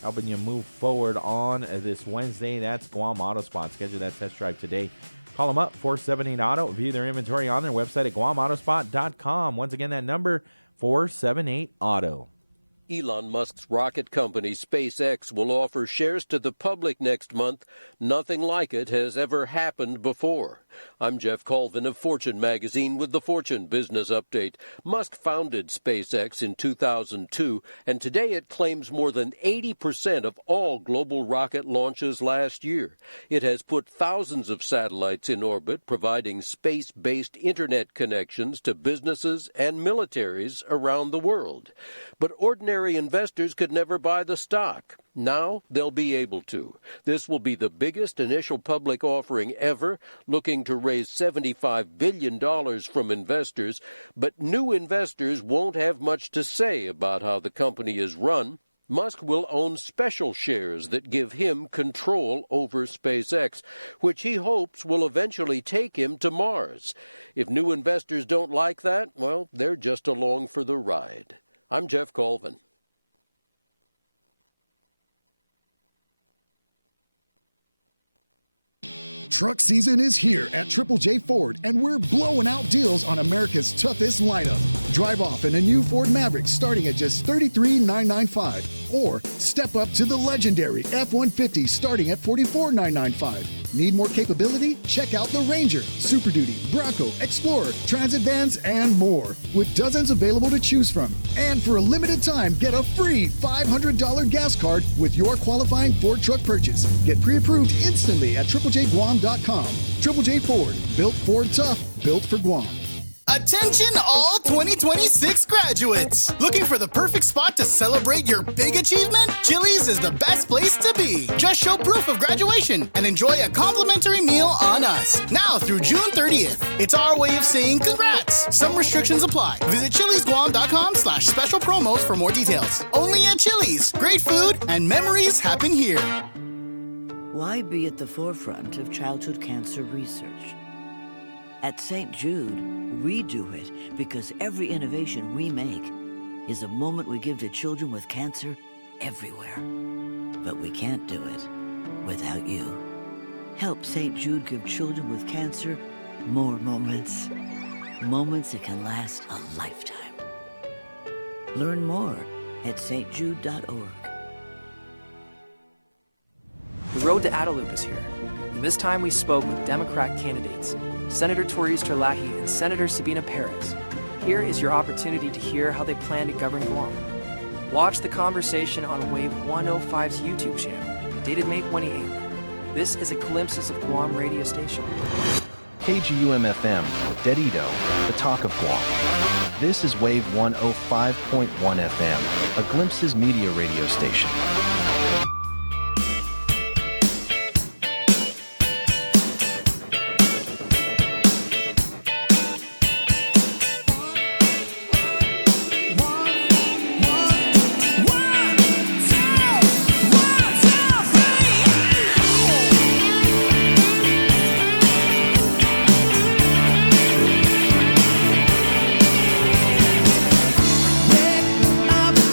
Helping you move forward on this Wednesday. That's Guam Auto Spot. Schedule that test drive today. Call them up, 478-AUTO. View their inventory on their website at guamautospot.com. Once again, that number, 478-AUTO. Elon Musk's rocket company, SpaceX, will offer shares to the public next month. Nothing like it has ever happened before. I'm Jeff Colvin of Fortune magazine with the Fortune Business Update. Musk founded SpaceX in 2002, and today it claims more than 80% of all global rocket launches last year. It has put thousands of satellites in orbit, providing space-based internet connections to businesses and militaries around the world. But ordinary investors could never buy the stock. Now they'll be able to. This will be the biggest initial public offering ever, looking to raise $75 billion from investors. But new investors won't have much to say about how the company is run. Musk will own special shares that give him control over SpaceX, which he hopes will eventually take him to Mars. If new investors don't like that, well, they're just along for the ride. I'm Jeff Colvin. Truck season is here at Triple J Ford, and we're blowing out deals on America's toughest lineup. Drive off in a new Ford Maverick starting at just $33,995, or step up to the legendary F-150 starting at $44,995. Need more capability? Check out the Ranger, Super Duty, Bronco, Explorer, Transit vans, and more, with dozens available to choose from. And for a limited time, get a free $500 gas card with your qualifying Ford truck purchase. Get pre-approved instantly at triplejguam.com. Triple J Ford, built Ford tough, built for Guam. Attention all 2026 graduates! Looking for the perfect spot to celebrate your big achievement? Chili's is the best place to be. Just show proof of graduation and enjoy a complimentary meal on us. Now through June 30th. It's our way of saying congrats. Some restrictions apply. Visit chilisguam.com/special promos for more details. Only at Chili's. Great food and memories happen here. Why be at the forefront of childhood cancer research? At St. Jude, we do it because every innovation we make is a moment we give to children with cancer everywhere. But we can't do it without you. Help St. Jude give children with cancer more moments. Moments that can last a lifetime. Learn more at stjude.org. The road to Adelup is here, and this time we spoke with Democrat candidates, Senator Torius Terlahi and Senator Sabina Perez. Here is your opportunity to hear how they plan to govern Guam. Watch the conversation on Wave 105's YouTube channel, dated May 28th. This is a glimpses of Guam radio station. KGUM-FM, Dedido, the talk of Guam. This is Wave 105.1 FM, a Glimpses media radio station.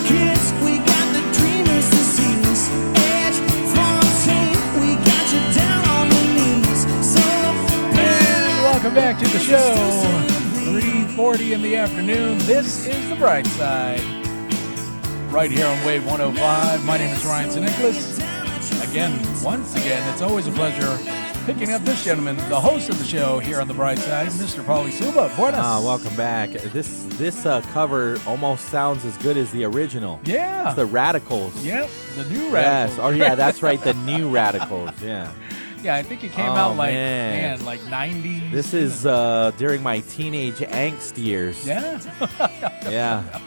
Kiss show. 3:40 in the afternoon. This is the Bright Side. Right here on Wave 105. My name is Ryan St. Nicholas. Once again, it's always a pleasure picking up this gentleman, the host of the show here on the Bright Side, Mr. Pauly Suba. Buenas. Welcome back. This cover almost sounds as good as the original. Yeah. It's the Radicals. Yep, the new Radicals. Yes. Oh, yeah, that's right, the new Radicals. Yeah. Yeah, I think it came out like 90s. This is during my teenage angst years. Yeah. Yeah.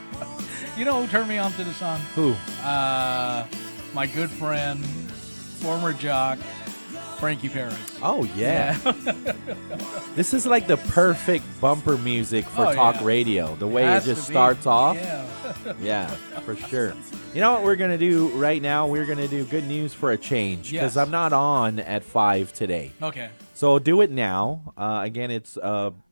You know who turned me on to the song? Who? My good friend, former jock, Frankie Paris. Oh, yeah. This is like the perfect bumper music for talk radio. The way it just starts off. Yeah. Yeah, for sure. You know what we're going to do right now? We're going to do good news for a change because I'm not on at 5 today. Okay. So do it now. Again, it's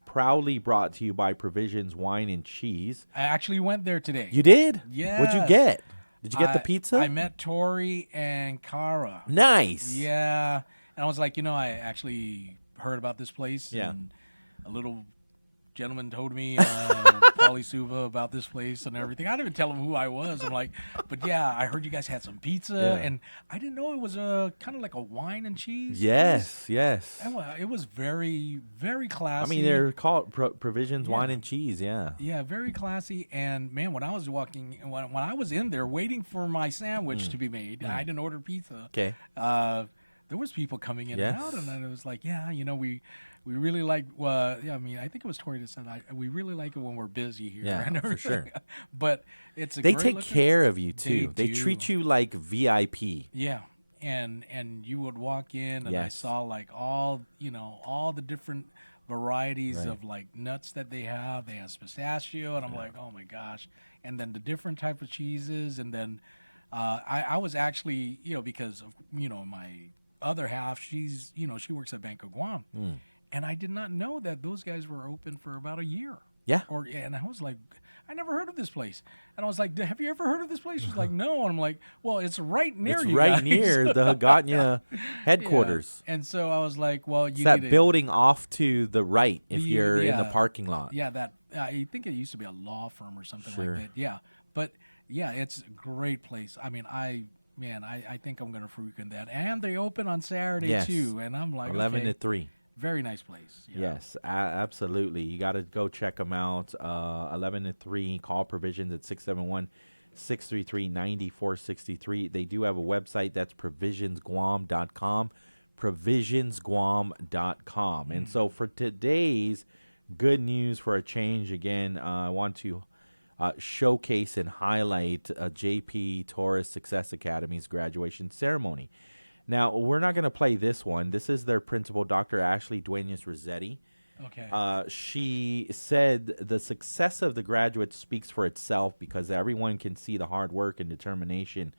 proudly brought to you by Provisions Wine and Cheese. I actually went there today. You did? Yeah. What'd you get? Did you get the pizza? I met Tori and Kara. Nice. Yeah. And I was like, I actually heard about this place. Yeah. And a little gentleman told me, Pauly Suba, about this place and everything. I didn't even tell him who I was. I'm like, but yeah, I heard you guys had some pizza. Yeah. And I didn't know it was kind of like a wine and cheese Yes, place. yes. And, it was very, very classy. I mean, they're called Provisions Wine and Cheese, yeah. Yeah, very classy. And man, when I was when I was in there waiting for my sandwich to be made, I didn't order pizza. Okay. There was people coming in Yes. and out, and then it was like, we really like. I think it was Tori that said, we really like it when we're busy here. Yeah, and for sure. But it's They take care of you too. They do. treat you like VIP. Yeah, and you would walk in, and I Yes. saw like all the different varieties Right. of like nuts that they have. They have pistachio, and I'm like, oh my gosh! And then the different type of cheeses, and then I was actually because of my other half, she's she works at Bank of Guam, and I did not know that those guys were open for about a year. Yeah. And I was like, I never heard of this place. And I was like, have you ever heard of this place? She's like, no. And I'm like, well, it's right near you right guys. near the Hagåtña headquarters. Yeah. And so I was like, well, It's that building off to the right if you're in the yeah. parking lot. Yeah, that I think it used to be a law firm or something Sure. like that. Yeah, but yeah, it's a great place. I mean, I think I'm gonna frequent that. And they open on Saturday Yes. too, and I'm like, 11 okay, to 3. very nice place. Yeah. Yes, absolutely. You got to go check them out. 11 to 3. Call Provisions at 671-633-9463. They do have a website. That's provisionsguam.com. Provisionsguam.com. And so for today's good news for a change, again, I want to showcase and highlight JP Torres Success Academy's graduation ceremony. Now, we're not going to play this one. This is their principal, Dr. Ashley Duenas-Rossetti. Okay. She said the success of the graduates speaks for itself because everyone can see the hard work and determination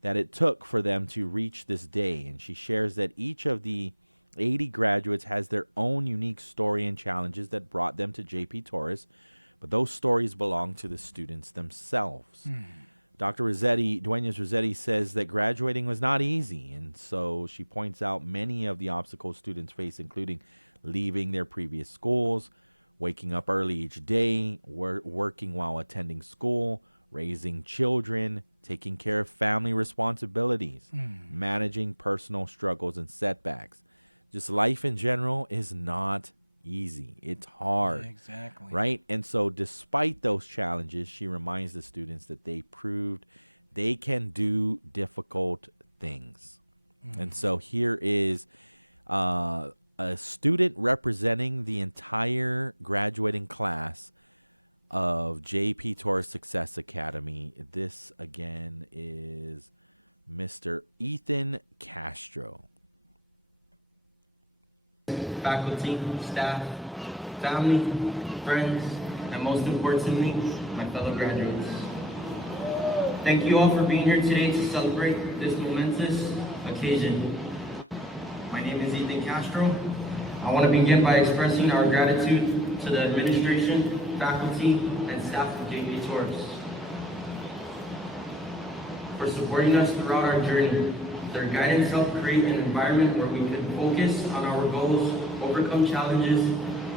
that it took for them to reach this day. And she shares that each of the 80 graduates has their own unique story and challenges that brought them to JP Torres, but those stories belong to the students themselves. Dr. Duenas-Rossetti says that graduating was not easy, and so she points out many of the obstacles students face, including leaving their previous schools, waking up early each day, working while attending school, raising children, taking care of family responsibilities, managing personal struggles and setbacks. Just life in general is not easy. It's hard. Exactly. Right? And so despite those challenges, she reminds the students that they proved they can do difficult things. And so here is a student representing the entire graduating class of JP Torres Success Academy. This, again, is Mr. Ethan Castro. Faculty, staff, family, friends, and most importantly, my fellow graduates. Thank you all for being here today to celebrate this momentous occasion. My name is Ethan Castro. I want to begin by expressing our gratitude to the administration, faculty, and staff of JP Torres for supporting us throughout our journey. Their guidance helped create an environment where we could focus on our goals, overcome challenges,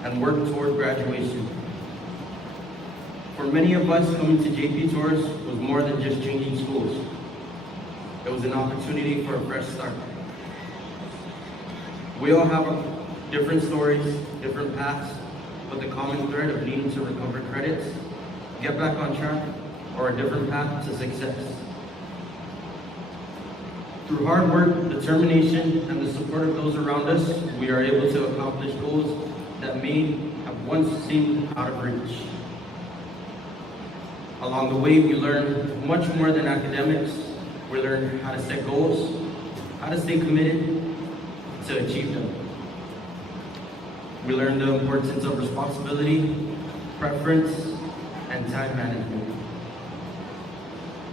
and work toward graduation. For many of us, coming to JP Torres was more than just changing schools. It was an opportunity for a fresh start. We all have different stories, different paths, but the common thread of needing to recover credits, get back on track, or a different path to success. Through hard work, determination, and the support of those around us, we are able to accomplish goals that may have once seemed out of reach. Along the way, we learn much more than academics. We learn how to set goals, how to stay committed to achieve them. We learn the importance of responsibility, preference, and time management.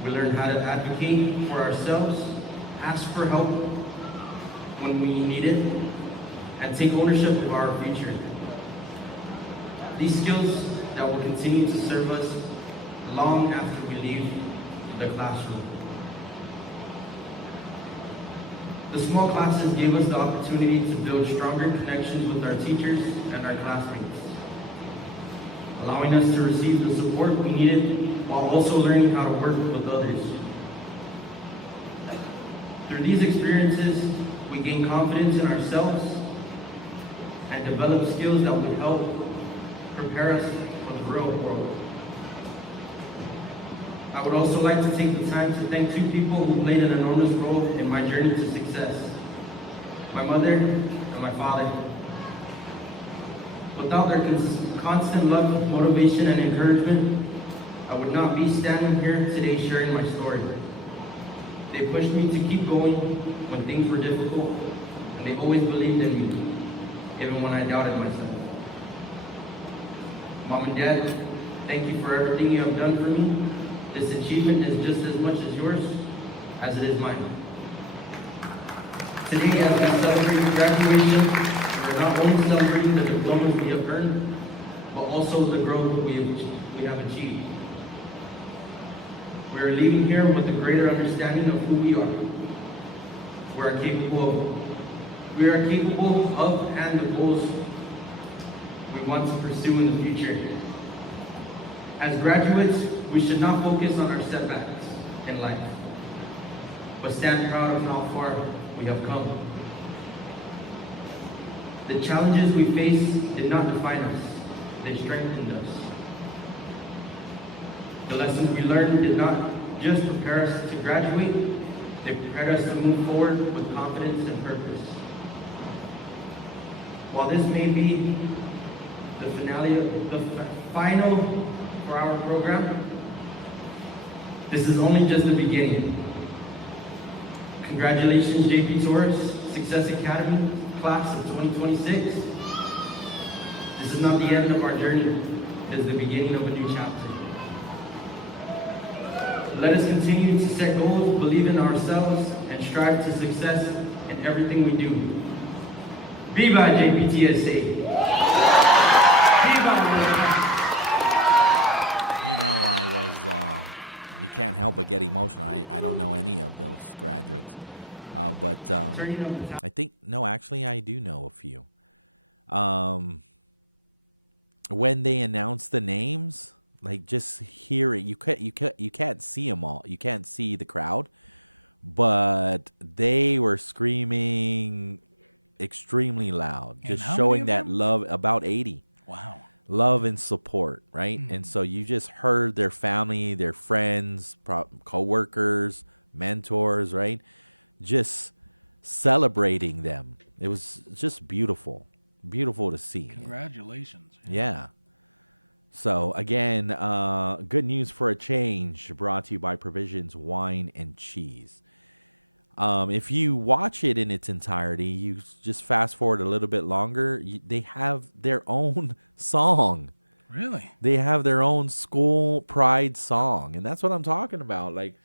We learn how to advocate for ourselves, ask for help when we need it, and take ownership of our future. These skills that will continue to serve us long after we leave the classroom. The small classes gave us the opportunity to build stronger connections with our teachers and our classmates, allowing us to receive the support we needed while also learning how to work with others. Through these experiences, we gain confidence in ourselves and develop skills that will help prepare us for the real world. I would also like to take the time to thank two people who played an enormous role in my journey to success: my mother and my father. Without their constant love, motivation, and encouragement, I would not be standing here today sharing my story. They pushed me to keep going when things were difficult, and they always believed in me, even when I doubted myself. Mom and Dad, thank you for everything you have done for me. This achievement is just as much as yours as it is mine. Today, as we celebrate graduation, we are not only celebrating the diplomas we have earned, but also the growth we have achieved. We are leaving here with a greater understanding of who we are. We are capable of and the goals we want to pursue in the future. As graduates, we should not focus on our setbacks in life, but stand proud of how far we have come. The challenges we face did not define us, they strengthened us. The lessons we learned did not just prepare us to graduate, they prepared us to move forward with confidence and purpose. While this may be the final for our program, this is only just the beginning. Congratulations, JP Torres Success Academy, class of 2026. This is not the end of our journey. It is the beginning of a new chapter. Let us continue to set goals, believe in ourselves, and strive to success in everything we do. Viva JPTSA! You know, you can't help but get emotional. I don't know any of those graduates. But I think, no, actually, I do know a few. When they announce the names, like, just hear it. You can't see them all. You can't see the crowd. But they were screaming extremely loud, just showing that love. About 80. Wow. Love and support, right? And so you just heard their family, their friends, co-workers, mentors, right? Just celebrating them. It was just beautiful to see. Congratulations. Yeah. So again, good news for a change, brought to you by Provisions Wine and Cheese. If you watch it in its entirety, you just fast forward a little bit longer, they have their own song. Really? They have their own school pride song, and that's what I'm talking about. Like,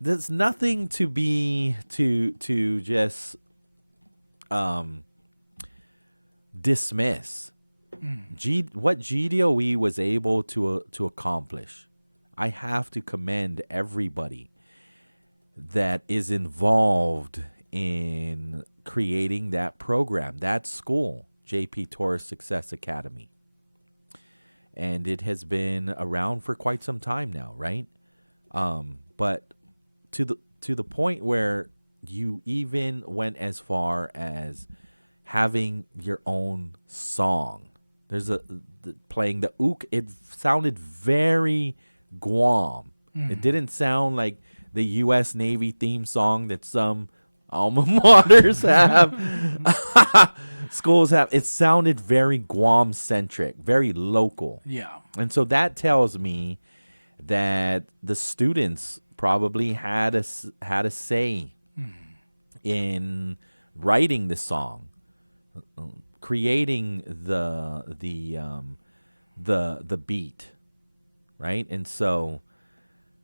there's nothing to be to just dismiss. What GDOE was able to accomplish. I have to commend everybody that is involved in creating that program, that school, JP Tourist Success Academy. And it has been around for quite some time now, right? But to the point where you even went as far as having your own song. There's playing the ook. It sounded very Guam. It didn't sound like the U.S. Navy theme song that some alma maters have. Schools have. It sounded very Guam centric, very local. Yeah. And so that tells me that the students probably had a say in writing the song, creating the beat, right? And so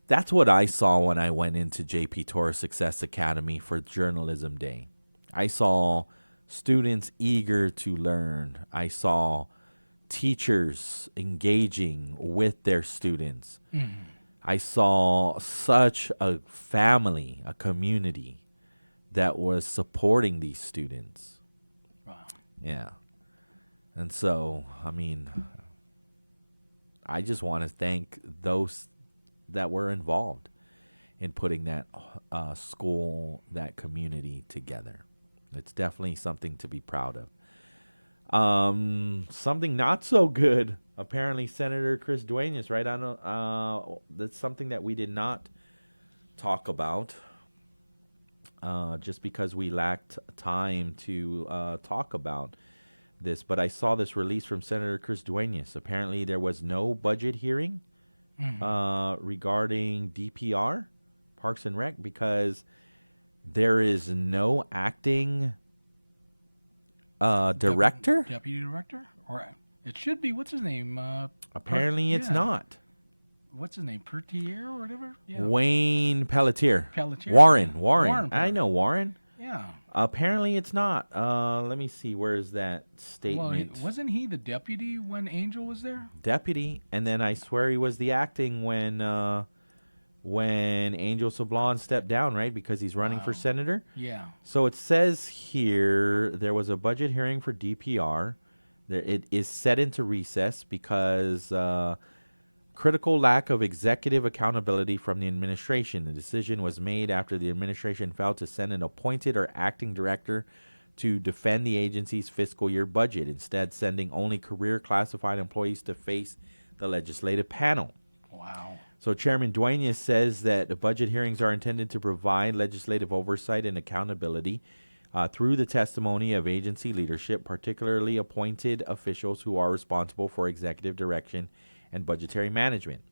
that's what I saw when I went into JP Tourist Success Academy for Journalism Day. I saw students eager to learn. I saw teachers engaging with their students. I saw such a family, a community that was supporting these students. Wow. Yeah. And so, I mean, I just want to thank those that were involved in putting that school, that community together. It's definitely something to be proud of. Something not so good. Apparently, Senator Chris Duenas, right? I don't. That's something that we did not talk about, just because we lacked time to talk about this. But I saw this release from Senator Chris Duenas. Apparently, there was no budget hearing regarding DPR, Parks and Rec, because there is no acting director? Deputy director? Or it should be, what's his name? Apparently it's not. What's his name? Pertier or whatever? Yeah. Wayne Pelletier. Pelletier. Warren. Warren. I know Warren. Yeah. Apparently it's not. Let me see. Where's that statement? Well, wasn't he the deputy when Angel was there? Deputy. And then I swear he was the acting when Angel Sablon stepped down, right? Because he's running for senator. Yeah. So it says here there was a budget hearing for DPR. It is set into recess because critical lack of executive accountability from the administration. The decision was made after the administration failed to send an appointed or acting director to defend the agency's fiscal year budget, instead sending only career classified employees to face the legislative panel. Wow. So Chairman Duenas says that the budget hearings are intended to provide legislative oversight and accountability through the testimony of agency leadership, particularly appointed officials who are responsible for executive direction and budgetary management.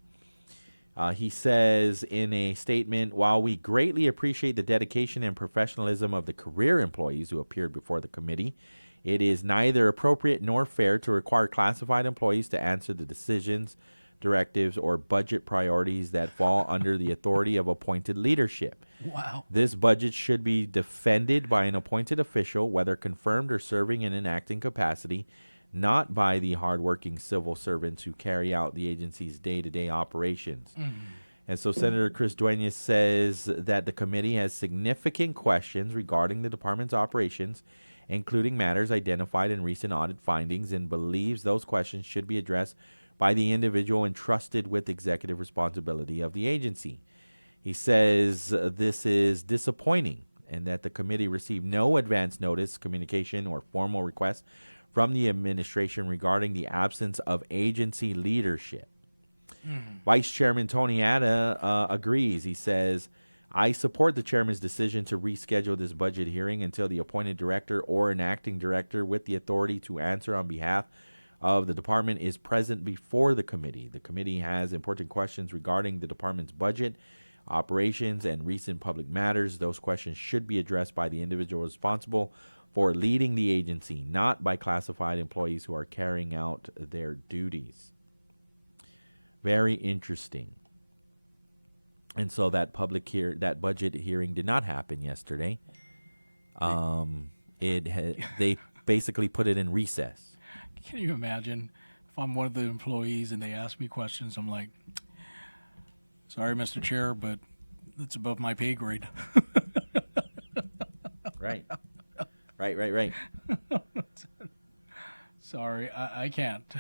He says in a statement, while we greatly appreciate the dedication and professionalism of the career employees who appeared before the committee, it is neither appropriate nor fair to require classified employees to answer the decisions, directives, or budget priorities that fall under the authority of appointed leadership. Wow. This budget should be defended by an appointed official, whether confirmed or serving in an acting capacity, not by the hardworking civil servants who carry out the agency's day-to-day operations. And so Senator Chris Duenas says that the committee has significant questions regarding the department's operations, including matters identified in recent audit findings, and believes those questions should be addressed by the individual entrusted with executive responsibility of the agency. He says this is disappointing and that the committee received no advance notice, communication, or formal request from the administration regarding the absence of agency leadership. Vice Chairman Tony Atta agrees. He says, I support the chairman's decision to reschedule this budget hearing until the appointed director or an acting director with the authority to answer on behalf of the department is present before the committee. The committee has important questions regarding the department's budget, operations, and recent public matters. Those questions should be addressed by the individual responsible for leading the agency, not by classified employees who are carrying out their duties. Very interesting. And so that that budget hearing did not happen yesterday. They basically put it in recess. Can you imagine if I'm one of the employees and they ask me questions? I'm like, sorry, Mr. Chair, but it's above my pay grade. Right. Right. Sorry, I can't.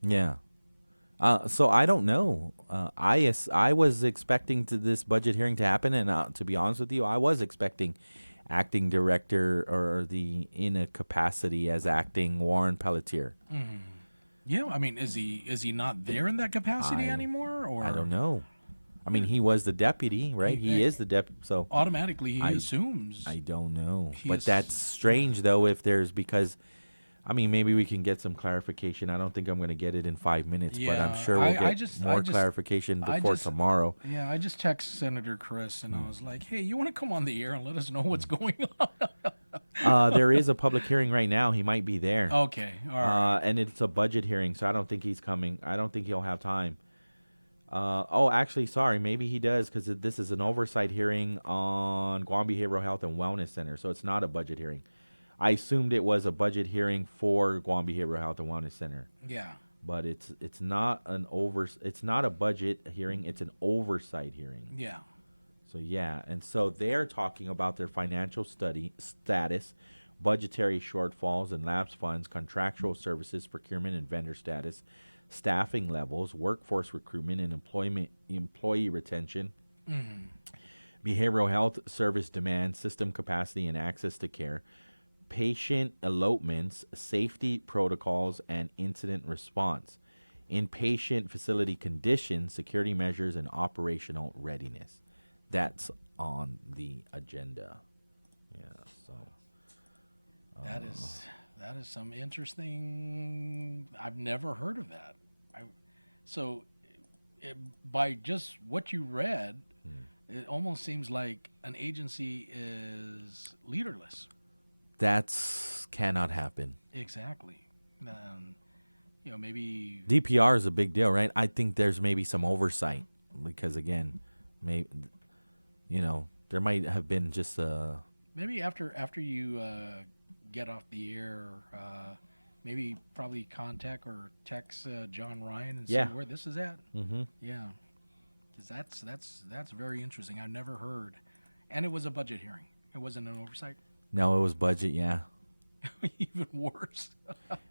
Yeah. So I don't know. I was expecting this budget hearing to happen, and to be honest with you, I was expecting acting director or in a capacity as acting Warren Pelletier. Yeah, I mean, is he not there in that capacity anymore? Or I don't know. I mean, he was the deputy, right? He is the deputy, so automatically he assumes. I don't know, but that's strange though. If there's because. I mean, maybe we can get some clarification. I don't think I'm going to get it in 5 minutes, but I'm sure we'll get more clarification before tomorrow. Yeah, I just texted Senator Chris, and I was like, hey, you want to come on the air and let us know what's going on? There is a public hearing right now. He might be there. Okay, all right. And it's a budget hearing, so I don't think he's coming. I don't think he'll have time. Actually, sorry. Maybe he does because this is an oversight hearing on Guam Behavioral Health and Wellness Center, so it's not a budget hearing. I assumed it was a budget hearing for Guam Behavioral Health and Wellness Center. Yeah. But it's not a budget hearing, it's an oversight hearing. Yeah. So yeah, and so they're talking about their financial status, budgetary shortfalls and lapse funds, contractual services, procurement and vendor status, staffing levels, workforce recruitment and employee retention. Behavioral health service demand, system capacity and access to care, patient elopements, safety protocols, and incident response, inpatient facility conditions, security measures, and operational readiness. That's on the agenda. Yeah, so that is some interesting. I've never heard of that. By just what you read, it almost seems like an agency is leaderless. That's cannot happen. Exactly. Maybe DPR is a big deal, right? I think there's maybe some oversight because again, there might have been just a maybe after you get off the air, maybe probably contact or text John Ryan and see where this is at. Mm-hmm. Yeah, because that's very interesting. I've never heard, and it was a budget hearing. It wasn't an oversight. No, it was budget, yeah. Even worse.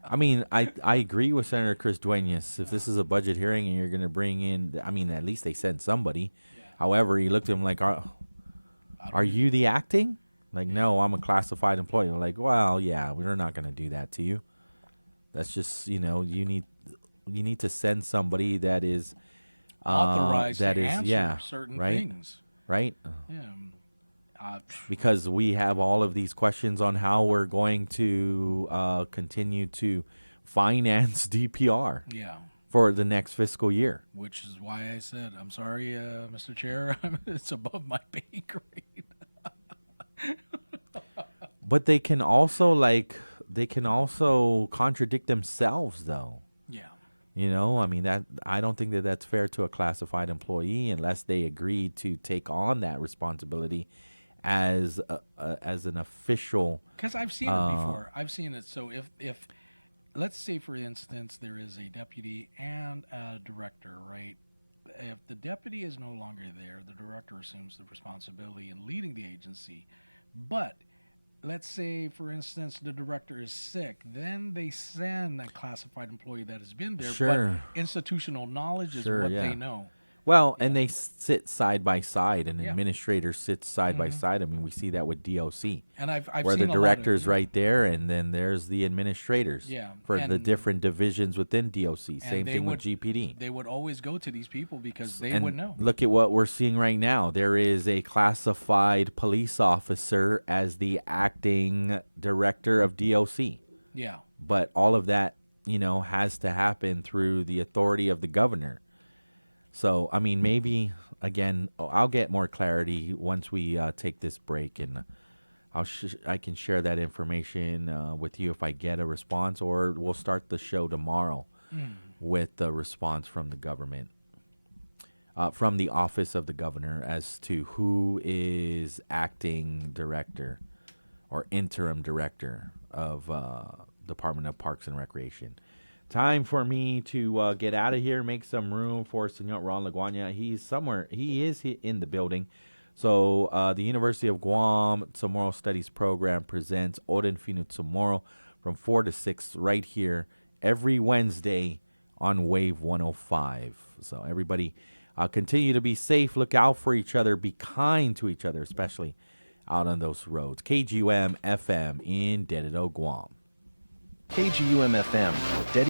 I mean, I agree with Senator Chris Duenas. If this is a budget hearing and you're going to bring in, I mean, at least they sent somebody. Yeah. However, he looked at him like, are you the acting? Like, no, I'm a classified employee. I'm like, well, yeah, we're not going to do that to you. That's just, you need to send somebody that is authorized to answer certain things. Right? Yeah. Because we have all of these questions on how we're going to continue to finance DPR for the next fiscal year. Which is why I said, I'm sorry, Mr. Chair, it's above my pay grade. But they can also contradict themselves, though. Yeah. I mean, I don't think that's fair to a classified employee unless they agree to take on that responsibility as an official. Because I've seen it before. I've seen it. So if let's say, for instance, there is a deputy and a director, right? If the deputy is no longer there, the director assumes the responsibility in leading the agency. But let's say, for instance, the director is sick, then they send a classified employee that has been there. Sure. But institutional knowledge is what they know. Well, and they sit side by side, and administrators sit side by side. I mean, we see that with DOC, and I've where seen the director's right there, and then there's the administrators for the different divisions within DOC. Same thing with GPD. They would always go to these people because they would know. Look at what we're seeing right now. There is a classified police officer as the acting director of DOC. Yeah. But all of that, has to happen through the authority of the governor. So, I mean, maybe, again, I'll get more clarity once we take this break, and I can share that information with you if I get a response, or we'll start the show tomorrow with the response from the government, from the office of the governor, as to who is acting director or interim director of Department of Parks and Recreation. Time for me to get out of here, make some room for Senor Ron Laguana. He is in the building. So the University of Guam Tomorrow Studies Program presents Oden Finu Tomorrow from 4 to 6 right here every Wednesday on Wave 105. So everybody continue to be safe. Look out for each other. Be kind to each other, especially out on those roads. KGUM FM in Dededo, Guam. KGUM FM,